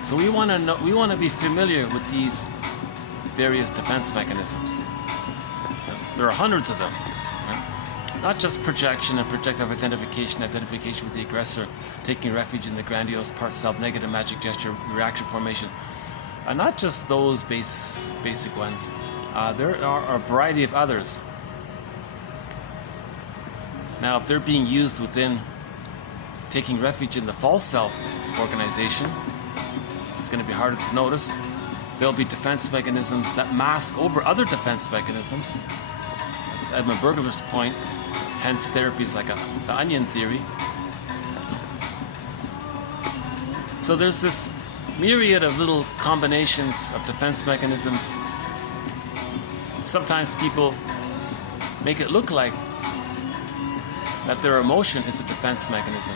So we want to be familiar with these various defense mechanisms. There are hundreds of them. Right? Not just projection and projective identification with the aggressor, taking refuge in the grandiose part self, negative magic gesture, reaction formation. Not just those basic ones. There are a variety of others. Now, if they're being used within taking refuge in the false self organization, it's going to be harder to notice. There'll be defense mechanisms that mask over other defense mechanisms. That's Edmund Burglar's point. Hence, therapies like the onion theory. So there's this myriad of little combinations of defense mechanisms. Sometimes people make it look like that their emotion is a defense mechanism.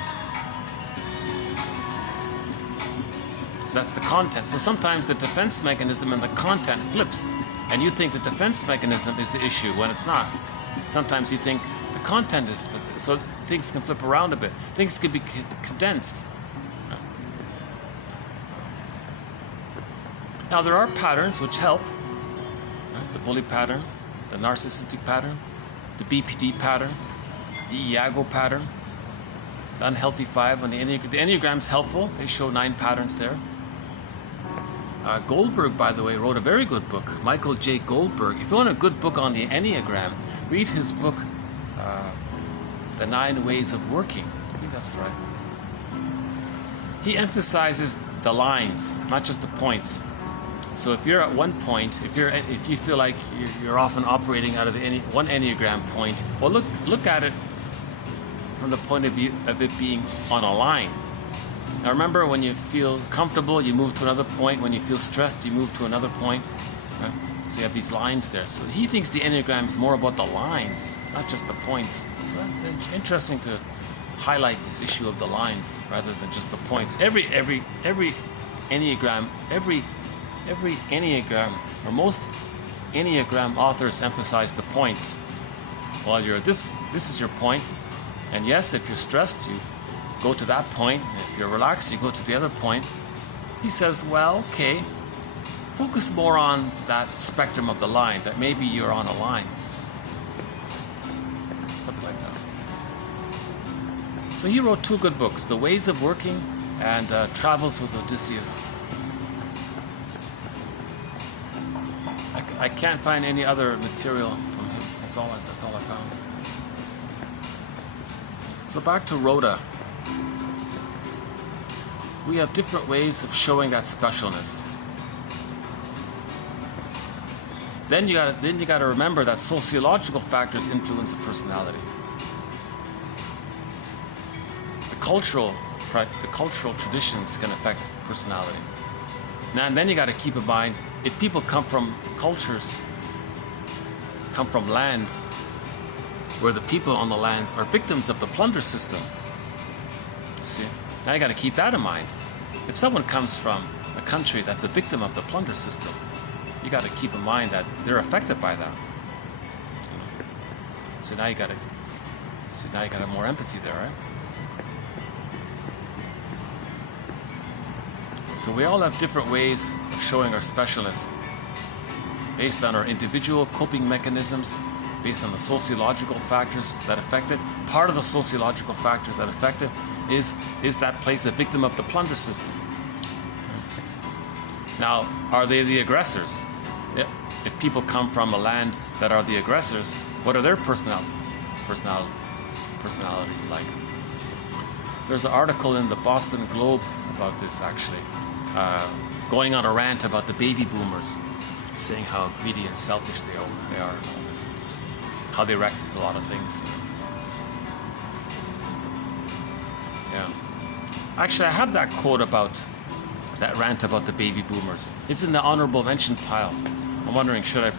So that's the content. So sometimes the defense mechanism and the content flips, and you think the defense mechanism is the issue when it's not. Sometimes you think the content is so things can flip around a bit. Things can be condensed. Now there are patterns which help. Right? The bully pattern, the narcissistic pattern, the BPD pattern, the Iago pattern, the unhealthy 5 on the Enneagram. The Enneagram's helpful. They show 9 patterns there. Goldberg, by the way, wrote a very good book. Michael J. Goldberg. If you want a good book on the Enneagram, read his book, The 9 Ways of Working. I think that's right. He emphasizes the lines, not just the points. So if you're at one point, if you feel like you're often operating out of one Enneagram point, well, look at it from the point of view of it being on a line. Now remember, when you feel comfortable, you move to another point. When you feel stressed, you move to another point. Right? So you have these lines there. So he thinks the Enneagram is more about the lines, not just the points. So that's interesting to highlight this issue of the lines rather than just the points. Every Enneagram, every Enneagram, or most Enneagram authors emphasize the points. Well, this is your point, and yes, if you're stressed, you go to that point. If you're relaxed, you go to the other point. He says, well, okay, focus more on that spectrum of the line, that maybe you're on a line. Something like that. So he wrote 2 good books, The Ways of Working and Travels with Odysseus. I can't find any other material from him. That's all I found. So back to Rhoda. We have different ways of showing that specialness. Then you got to remember that sociological factors influence the personality. The cultural traditions can affect personality. Now and then you got to keep in mind, if people come from cultures, come from lands where the people on the lands are victims of the plunder system. See? Now you got to keep that in mind. If someone comes from a country that's a victim of the plunder system, you got to keep in mind that they're affected by that. So now you got to more empathy there, right? So we all have different ways of showing our specialness based on our individual coping mechanisms, based on the sociological factors that affect it. Part of the sociological factors that affect it is that place a victim of the plunder system. Now, are they the aggressors? If people come from a land that are the aggressors, what are their personalities like? There's an article in the Boston Globe about this, actually, going on a rant about the baby boomers, saying how greedy and selfish they are and all this, how they wrecked a lot of things. Yeah. Actually, I have that quote about that rant about the baby boomers. It's in the honorable mention pile. I'm wondering, should I?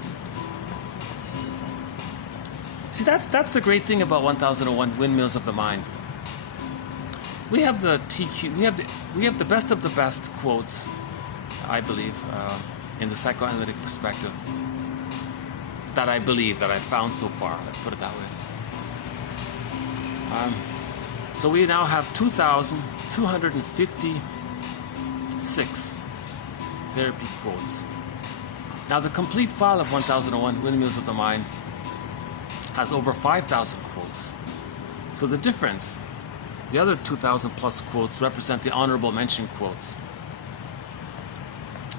See, that's the great thing about 1001 Windmills of the Mind. We have the TQ. We have the best of the best quotes, I believe, in the psychoanalytic perspective. That I believe that I've found so far. Let's put it that way. So we now have 2,256 therapy quotes. Now the complete file of 1001 Windmills of the Mind has over 5,000 quotes. So the difference, the other 2,000 plus quotes represent the honorable mention quotes.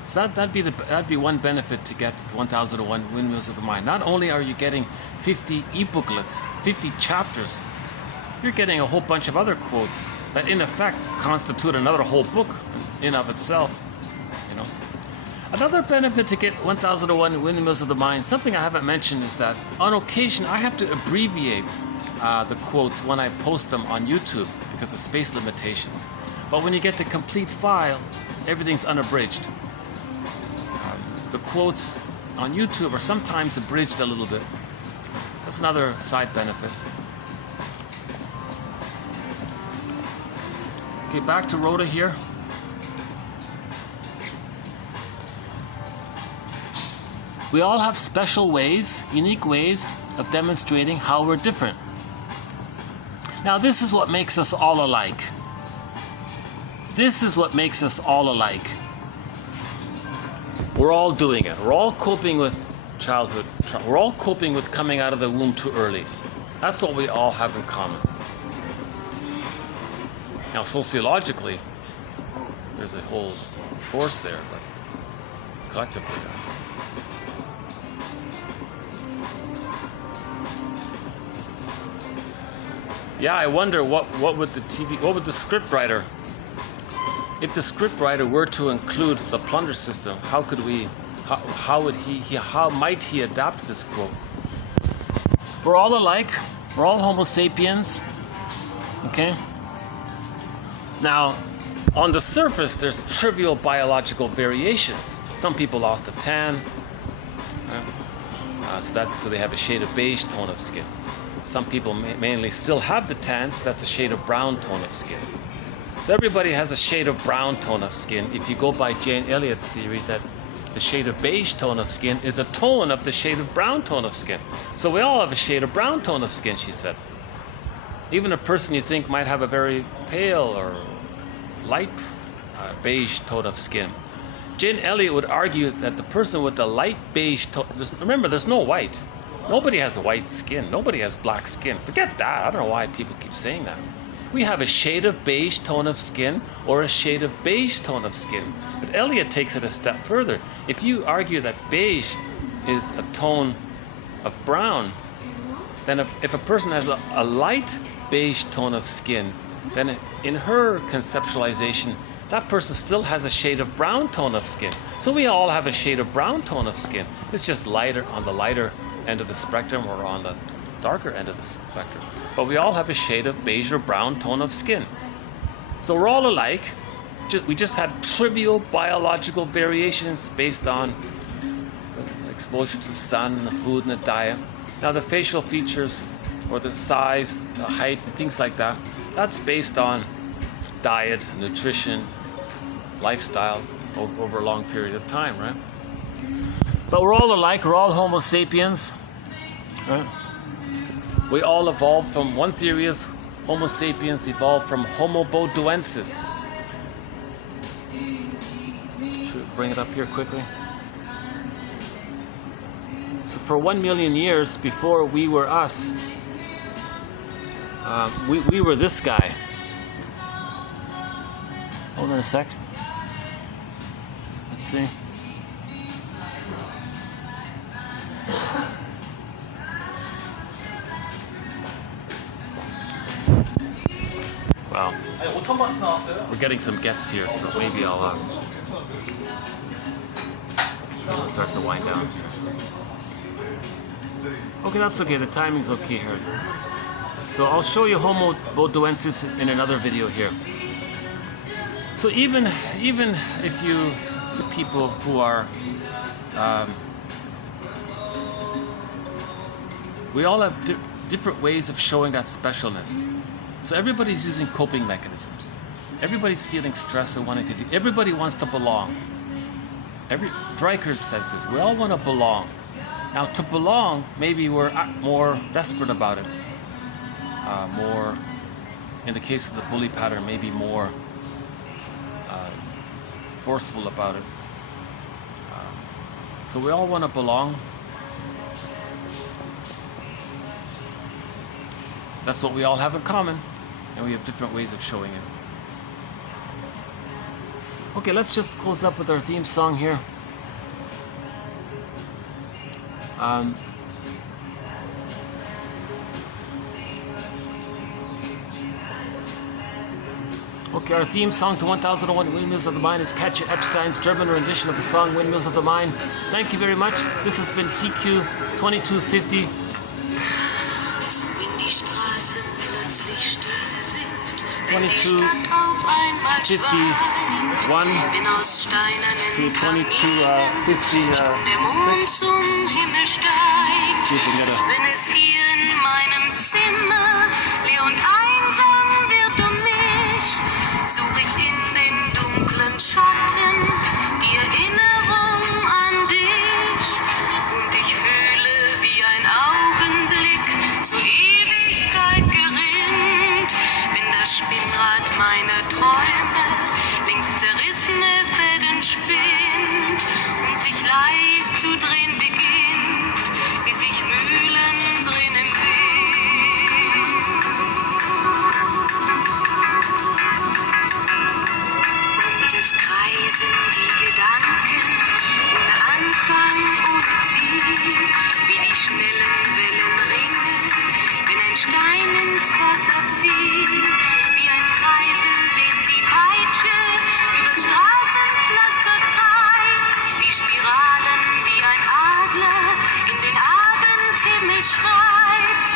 So that'd be one benefit to get 1001 Windmills of the Mind. Not only are you getting 50 e-booklets, 50 chapters, you're getting a whole bunch of other quotes that in effect constitute another whole book in of itself. You know. Another benefit to get 1001 Windmills of the Mind, something I haven't mentioned, is that on occasion I have to abbreviate the quotes when I post them on YouTube because of space limitations. But when you get the complete file, everything's unabridged. The quotes on YouTube are sometimes abridged a little bit. That's another side benefit. Okay, back to Rhoda here. We all have special ways, unique ways of demonstrating how we're different. Now, this is what makes us all alike. This is what makes us all alike. We're all doing it. We're all coping with childhood. We're all coping with coming out of the womb too early. That's what we all have in common. Now, sociologically, there's a whole force there, but collectively, yeah, I wonder what would the script writer, if the script writer were to include the plunder system, how might he adapt this quote? We're all alike. We're all Homo sapiens. Okay? Now, on the surface, there's trivial biological variations. Some people lost a tan, so they have a shade of beige tone of skin. Some people mainly still have the tans, so that's a shade of brown tone of skin. So everybody has a shade of brown tone of skin. If you go by Jane Elliott's theory that the shade of beige tone of skin is a tone of the shade of brown tone of skin. So we all have a shade of brown tone of skin, she said. Even a person you think might have a very pale or light beige tone of skin. Jane Elliott would argue that the person with the light beige tone, remember, there's no white. Nobody has white skin. Nobody has black skin. Forget that. I don't know why people keep saying that. We have a shade of beige tone of skin or a shade of beige tone of skin. But Elliott takes it a step further. If you argue that beige is a tone of brown, then if a person has a light beige tone of skin, then in her conceptualization, that person still has a shade of brown tone of skin. So we all have a shade of brown tone of skin. It's just lighter on the lighter end of the spectrum or on the darker end of the spectrum. But we all have a shade of beige or brown tone of skin. So we're all alike. We just had trivial biological variations based on the exposure to the sun, the food, and the diet. Now the facial features or the size, the height, and things like that, that's based on diet, nutrition, lifestyle over a long period of time, right? But we're all alike. We're all Homo sapiens, right? We all evolved from, one theory is Homo sapiens evolved from Homo boduensis. Should we bring it up here quickly? So for 1 million years before we were us, we were this guy. Hold on a sec. Let's see. Wow. We're getting some guests here, so maybe I'll start to wind down. Okay, that's okay. The timing's okay here. So I'll show you Homo boduensis in another video here. So even if you people who are we all have different ways of showing that specialness. So everybody's using coping mechanisms. Everybody's feeling stress or wanting to do. Everybody wants to belong. Dreikers says this. We all want to belong. Now, to belong, maybe we're more desperate about it. More, in the case of the bully pattern, maybe more forceful about it. So we all want to belong. That's what we all have in common, and we have different ways of showing it. Okay, let's just close up with our theme song here. Okay, our theme song to 1001 Windmills of the Mind is Katja Epstein's German rendition of the song Windmills of the Mind. Thank you very much. This has been TQ 2250. 22 51 to 22:56. Wenn es hier in meinem Zimmer leer und einsam wird um mich, suche ich in den dunklen Schatten die Erinnerung an dich. Und ich fühle, wie ein Augenblick zur Ewigkeit gerinnt, wenn das Spinnrad meiner Träume längst zerrissene Fäden spinnt und sich leis zu drehen beginnt, wie sich Mühlen drehen im Wind. Und es kreisen die Gedanken ohne Anfang, ohne Ziel, wie die schnellen Wellen ringen, wenn ein Stein ins Wasser fiel, wie ein Kreisen, den die Peitsche übers Straßenpflaster treibt, wie Spiralen, die ein Adler in den Abendhimmel schreibt.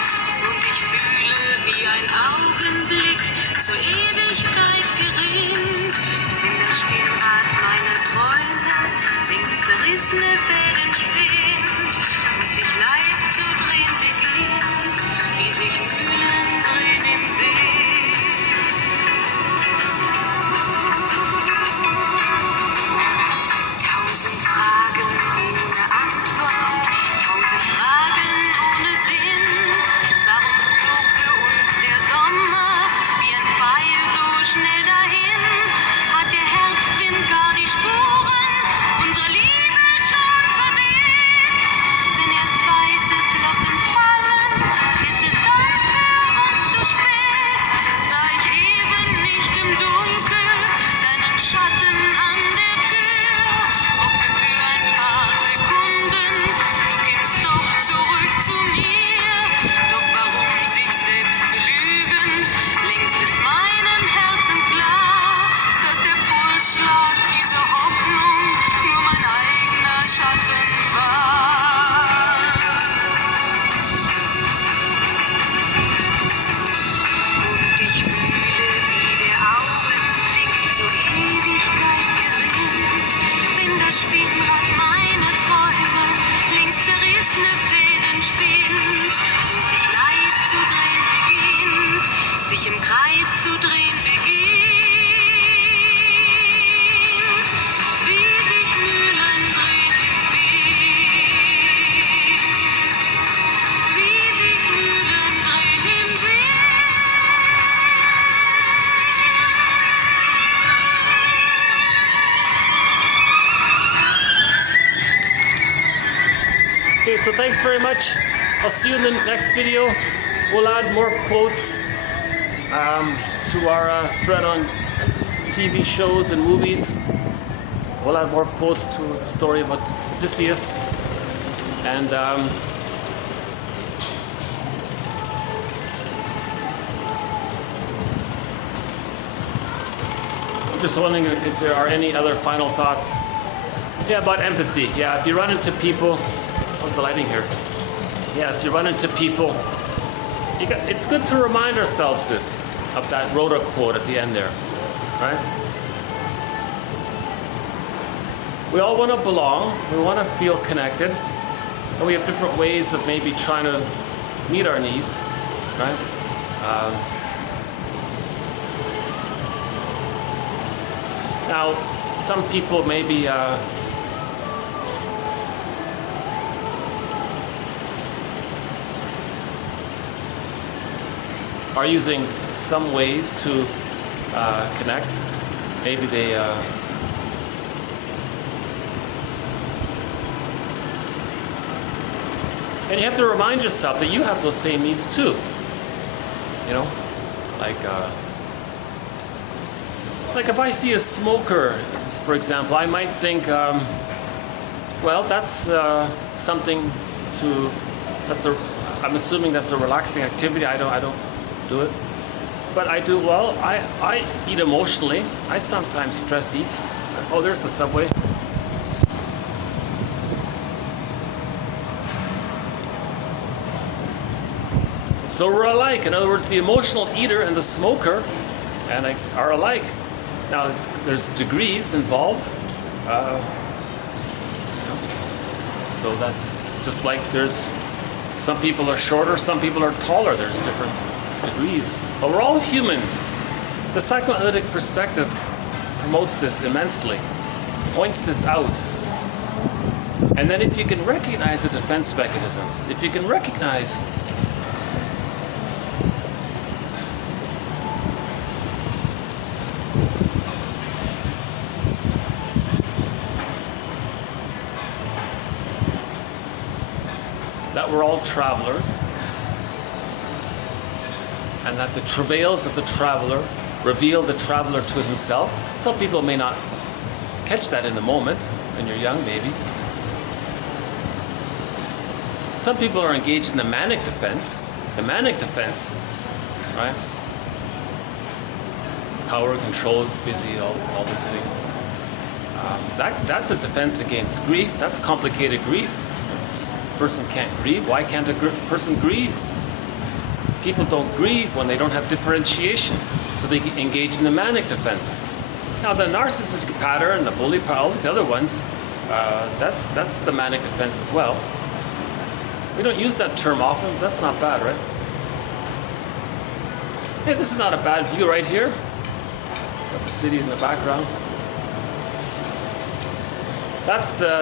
Und ich fühle, wie ein Augenblick zur Ewigkeit gerinnt, wenn das Spinnrad meiner Träume längst zerrissene Fäden spinnt und sich leis zu drehen beginnt, wie sich Mühlen drehen im Wind. 1000 Fragen ohne Antwort, 1000 Fragen ohne Sinn. Warum flog für uns der Sommer wie ein Pfeil so schnell dahin? Hat der Herbstwind gar die Spuren unserer Liebe schon verweht? Wenn erst weiße Flocken fallen, ist es dann für uns zu spät. Sah ich eben nicht im Dunkel deinen Schatten an der Tür, hoffte für ein paar Sekunden, du kämst doch zurück zu mir. Doch warum sich selbst belügen? Längst ist meinem Herzen klar, dass der Pulsschlag dieser Hoffnung nur mein eigener Schatten war. Und ich fühle, wie der Augenblick zur Ewigkeit gerinnt, wenn das Spinnrad meiner Träume längst zerrissene Fäden spinnt und sich leis zu drehen beginnt, sich im Kreis zu drehen beginnt, wie sich Mühlen drehen im Wind, wie sich Mühlen drehen im Wind. Okay, so thanks very much. I'll see you in the next video. We'll add more quotes to our thread on TV shows and movies. We'll add more quotes to the story about Odysseus. And I'm just wondering if there are any other final thoughts. Yeah, about empathy. Yeah, if you run into people, how's the lighting here? Yeah, if you run into people, it's good to remind ourselves this, of that Rhoda quote at the end there, right? We all want to belong, we want to feel connected, and we have different ways of maybe trying to meet our needs, right? Now, some people maybe are using some ways to connect. Maybe they and you have to remind yourself that you have those same needs too. You know, like if I see a smoker, for example, I might think, well, that's something to. I'm assuming that's a relaxing activity. I don't do it, but I do. Well, I eat emotionally. I sometimes stress eat. Oh, there's the subway. So we're alike. In other words, the emotional eater and the smoker and are alike. Now, there's degrees involved. So that's just like there's some people are shorter, some people are taller. There's different degrees. But we're all humans. The psychoanalytic perspective promotes this immensely, points this out. And then if you can recognize the defense mechanisms, if you can recognize that we're all travelers, and that the travails of the traveler reveal the traveler to himself. Some people may not catch that in the moment, when you're young maybe. Some people are engaged in the manic defense. The manic defense, right? Power, control, busy, all this thing. That's a defense against grief. That's complicated grief. A person can't grieve. Why can't a person grieve? People don't grieve when they don't have differentiation, so they engage in the manic defense. Now the narcissistic pattern, the bully pattern, all these other ones, that's the manic defense as well. We don't use that term often, but that's not bad, right? Hey, this is not a bad view right here. Got the city in the background.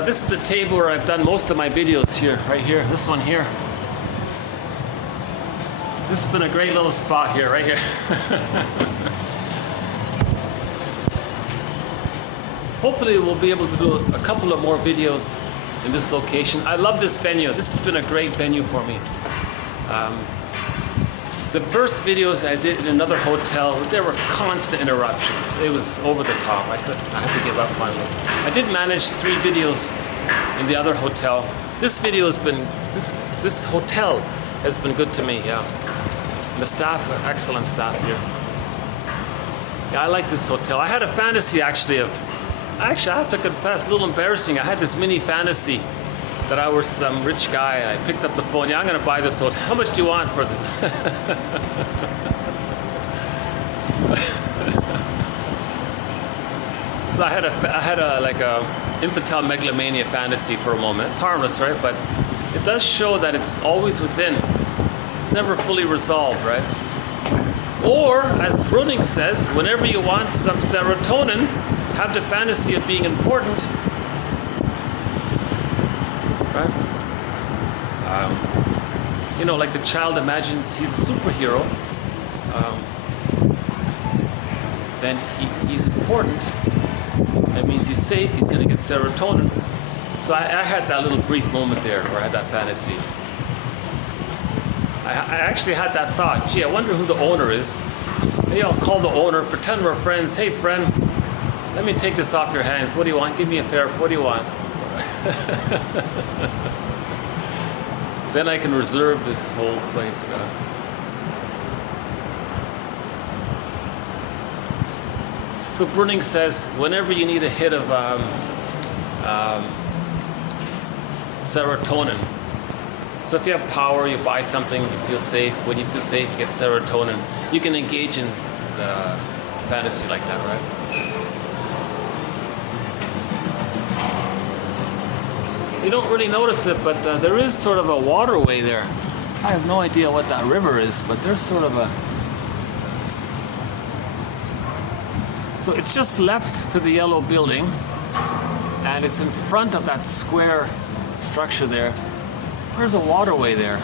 This is the table where I've done most of my videos here, right here, this one here. This has been a great little spot here, right here. Hopefully we'll be able to do a couple of more videos in this location. I love this venue. This has been a great venue for me. The first videos I did in another hotel, there were constant interruptions. It was over the top. I had to give up finally. I did manage 3 videos in the other hotel. This video has been, this hotel has been good to me, yeah. And the staff, excellent staff here. Yeah, I like this hotel. I had a fantasy actually of, I have to confess, a little embarrassing. I had this mini fantasy that I was some rich guy. I picked up the phone. Yeah, I'm going to buy this hotel. How much do you want for this? So I had a like a infantile megalomania fantasy for a moment. It's harmless, right? But it does show that it's always within. It's never fully resolved, right? Or, as Breuning says, whenever you want some serotonin, have the fantasy of being important, right? You know, like the child imagines he's a superhero, then he's important. That means he's safe, he's going to get serotonin. So I had that little brief moment there where I had that fantasy. I actually had that thought, gee, I wonder who the owner is. Maybe I'll call the owner, pretend we're friends. Hey friend, let me take this off your hands. What do you want? Give me a fare. What do you want? Then I can reserve this whole place. So Breuning says, whenever you need a hit of serotonin, so if you have power, you buy something, you feel safe. When you feel safe, you get serotonin. You can engage in the fantasy like that, right? You don't really notice it, but there is sort of a waterway there. I have no idea what that river is, but there's sort of a... So it's just left to the yellow building, and it's in front of that square structure there. There's a waterway there.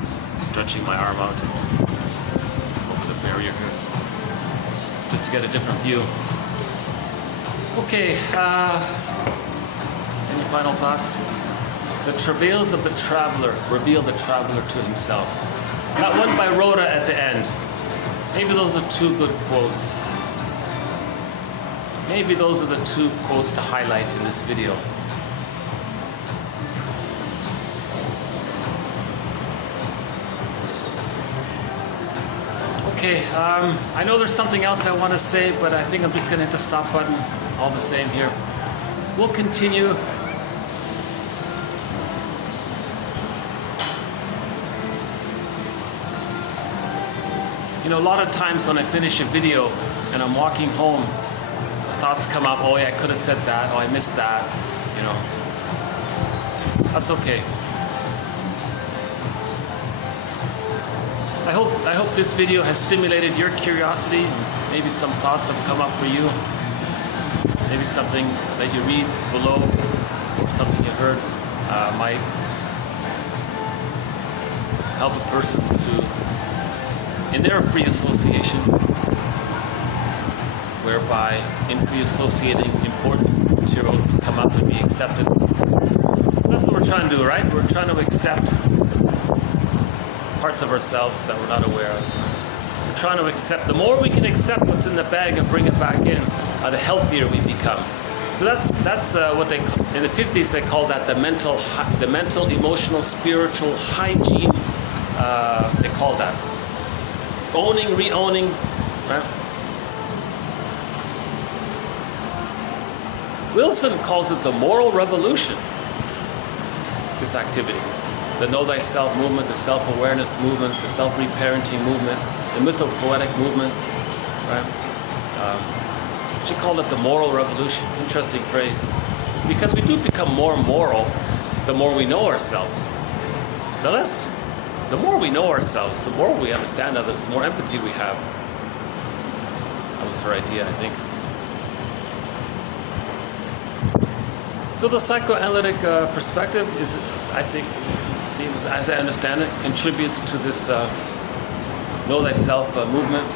Just stretching my arm out over the barrier here, just to get a different view. Okay, any final thoughts? The travails of the traveler reveal the traveler to himself. That one by Rhoda at the end. Maybe those are 2 good quotes. Maybe those are the 2 quotes to highlight in this video. Okay, I know there's something else I want to say, but I think I'm just going to hit the stop button all the same here. We'll continue. You know, a lot of times when I finish a video and I'm walking home, thoughts come up, oh yeah, I could have said that, oh I missed that, you know. That's okay. I hope this video has stimulated your curiosity. Maybe some thoughts have come up for you. Maybe something that you read below or something you heard might help a person to, in their free association, whereby in free associating important material can come up and be accepted. So that's what we're trying to do, right? We're trying to accept parts of ourselves that we're not aware of. We're trying to accept. The more we can accept what's in the bag and bring it back in, the healthier we become. So that's what they in the 50s they called that the mental, emotional, spiritual hygiene. They call that owning, re-owning, right? Wilson calls it the moral revolution. This activity. The Know Thyself movement, the self-awareness movement, the self-reparenting movement, the mythopoetic movement, right? She called it the moral revolution. Interesting phrase. Because we do become more moral the more we know ourselves. The more we know ourselves, the more we understand others, the more empathy we have. That was her idea, I think. So the psychoanalytic perspective is, I think, seems, as I understand it, contributes to this Know Thyself movement.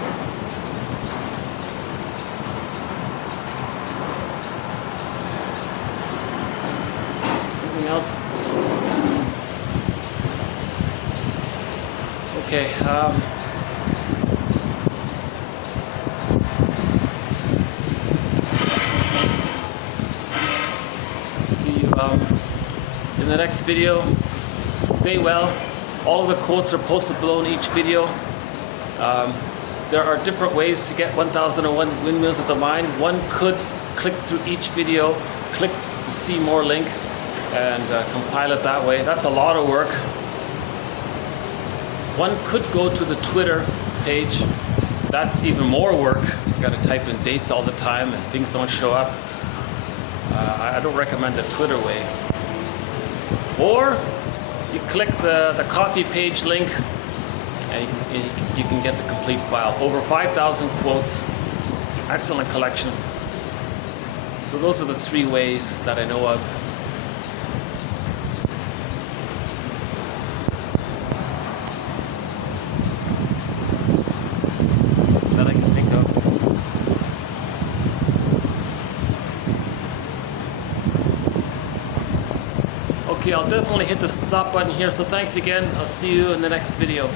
Anything else? Okay. See you in the next video. So stay well. All of the quotes are posted below in each video. There are different ways to get 1001 Windmills of the Mind. One could click through each video, click the See More link, and compile it that way. That's a lot of work. One could go to the Twitter page. That's even more work. You got to type in dates all the time and things don't show up. I don't recommend the Twitter way. Or you click the coffee page link and you can get the complete file. Over 5,000 quotes, excellent collection. So those are the three ways that I know of. That I can think of. Okay, I'll definitely hit the stop button here. So thanks again. I'll see you in the next video.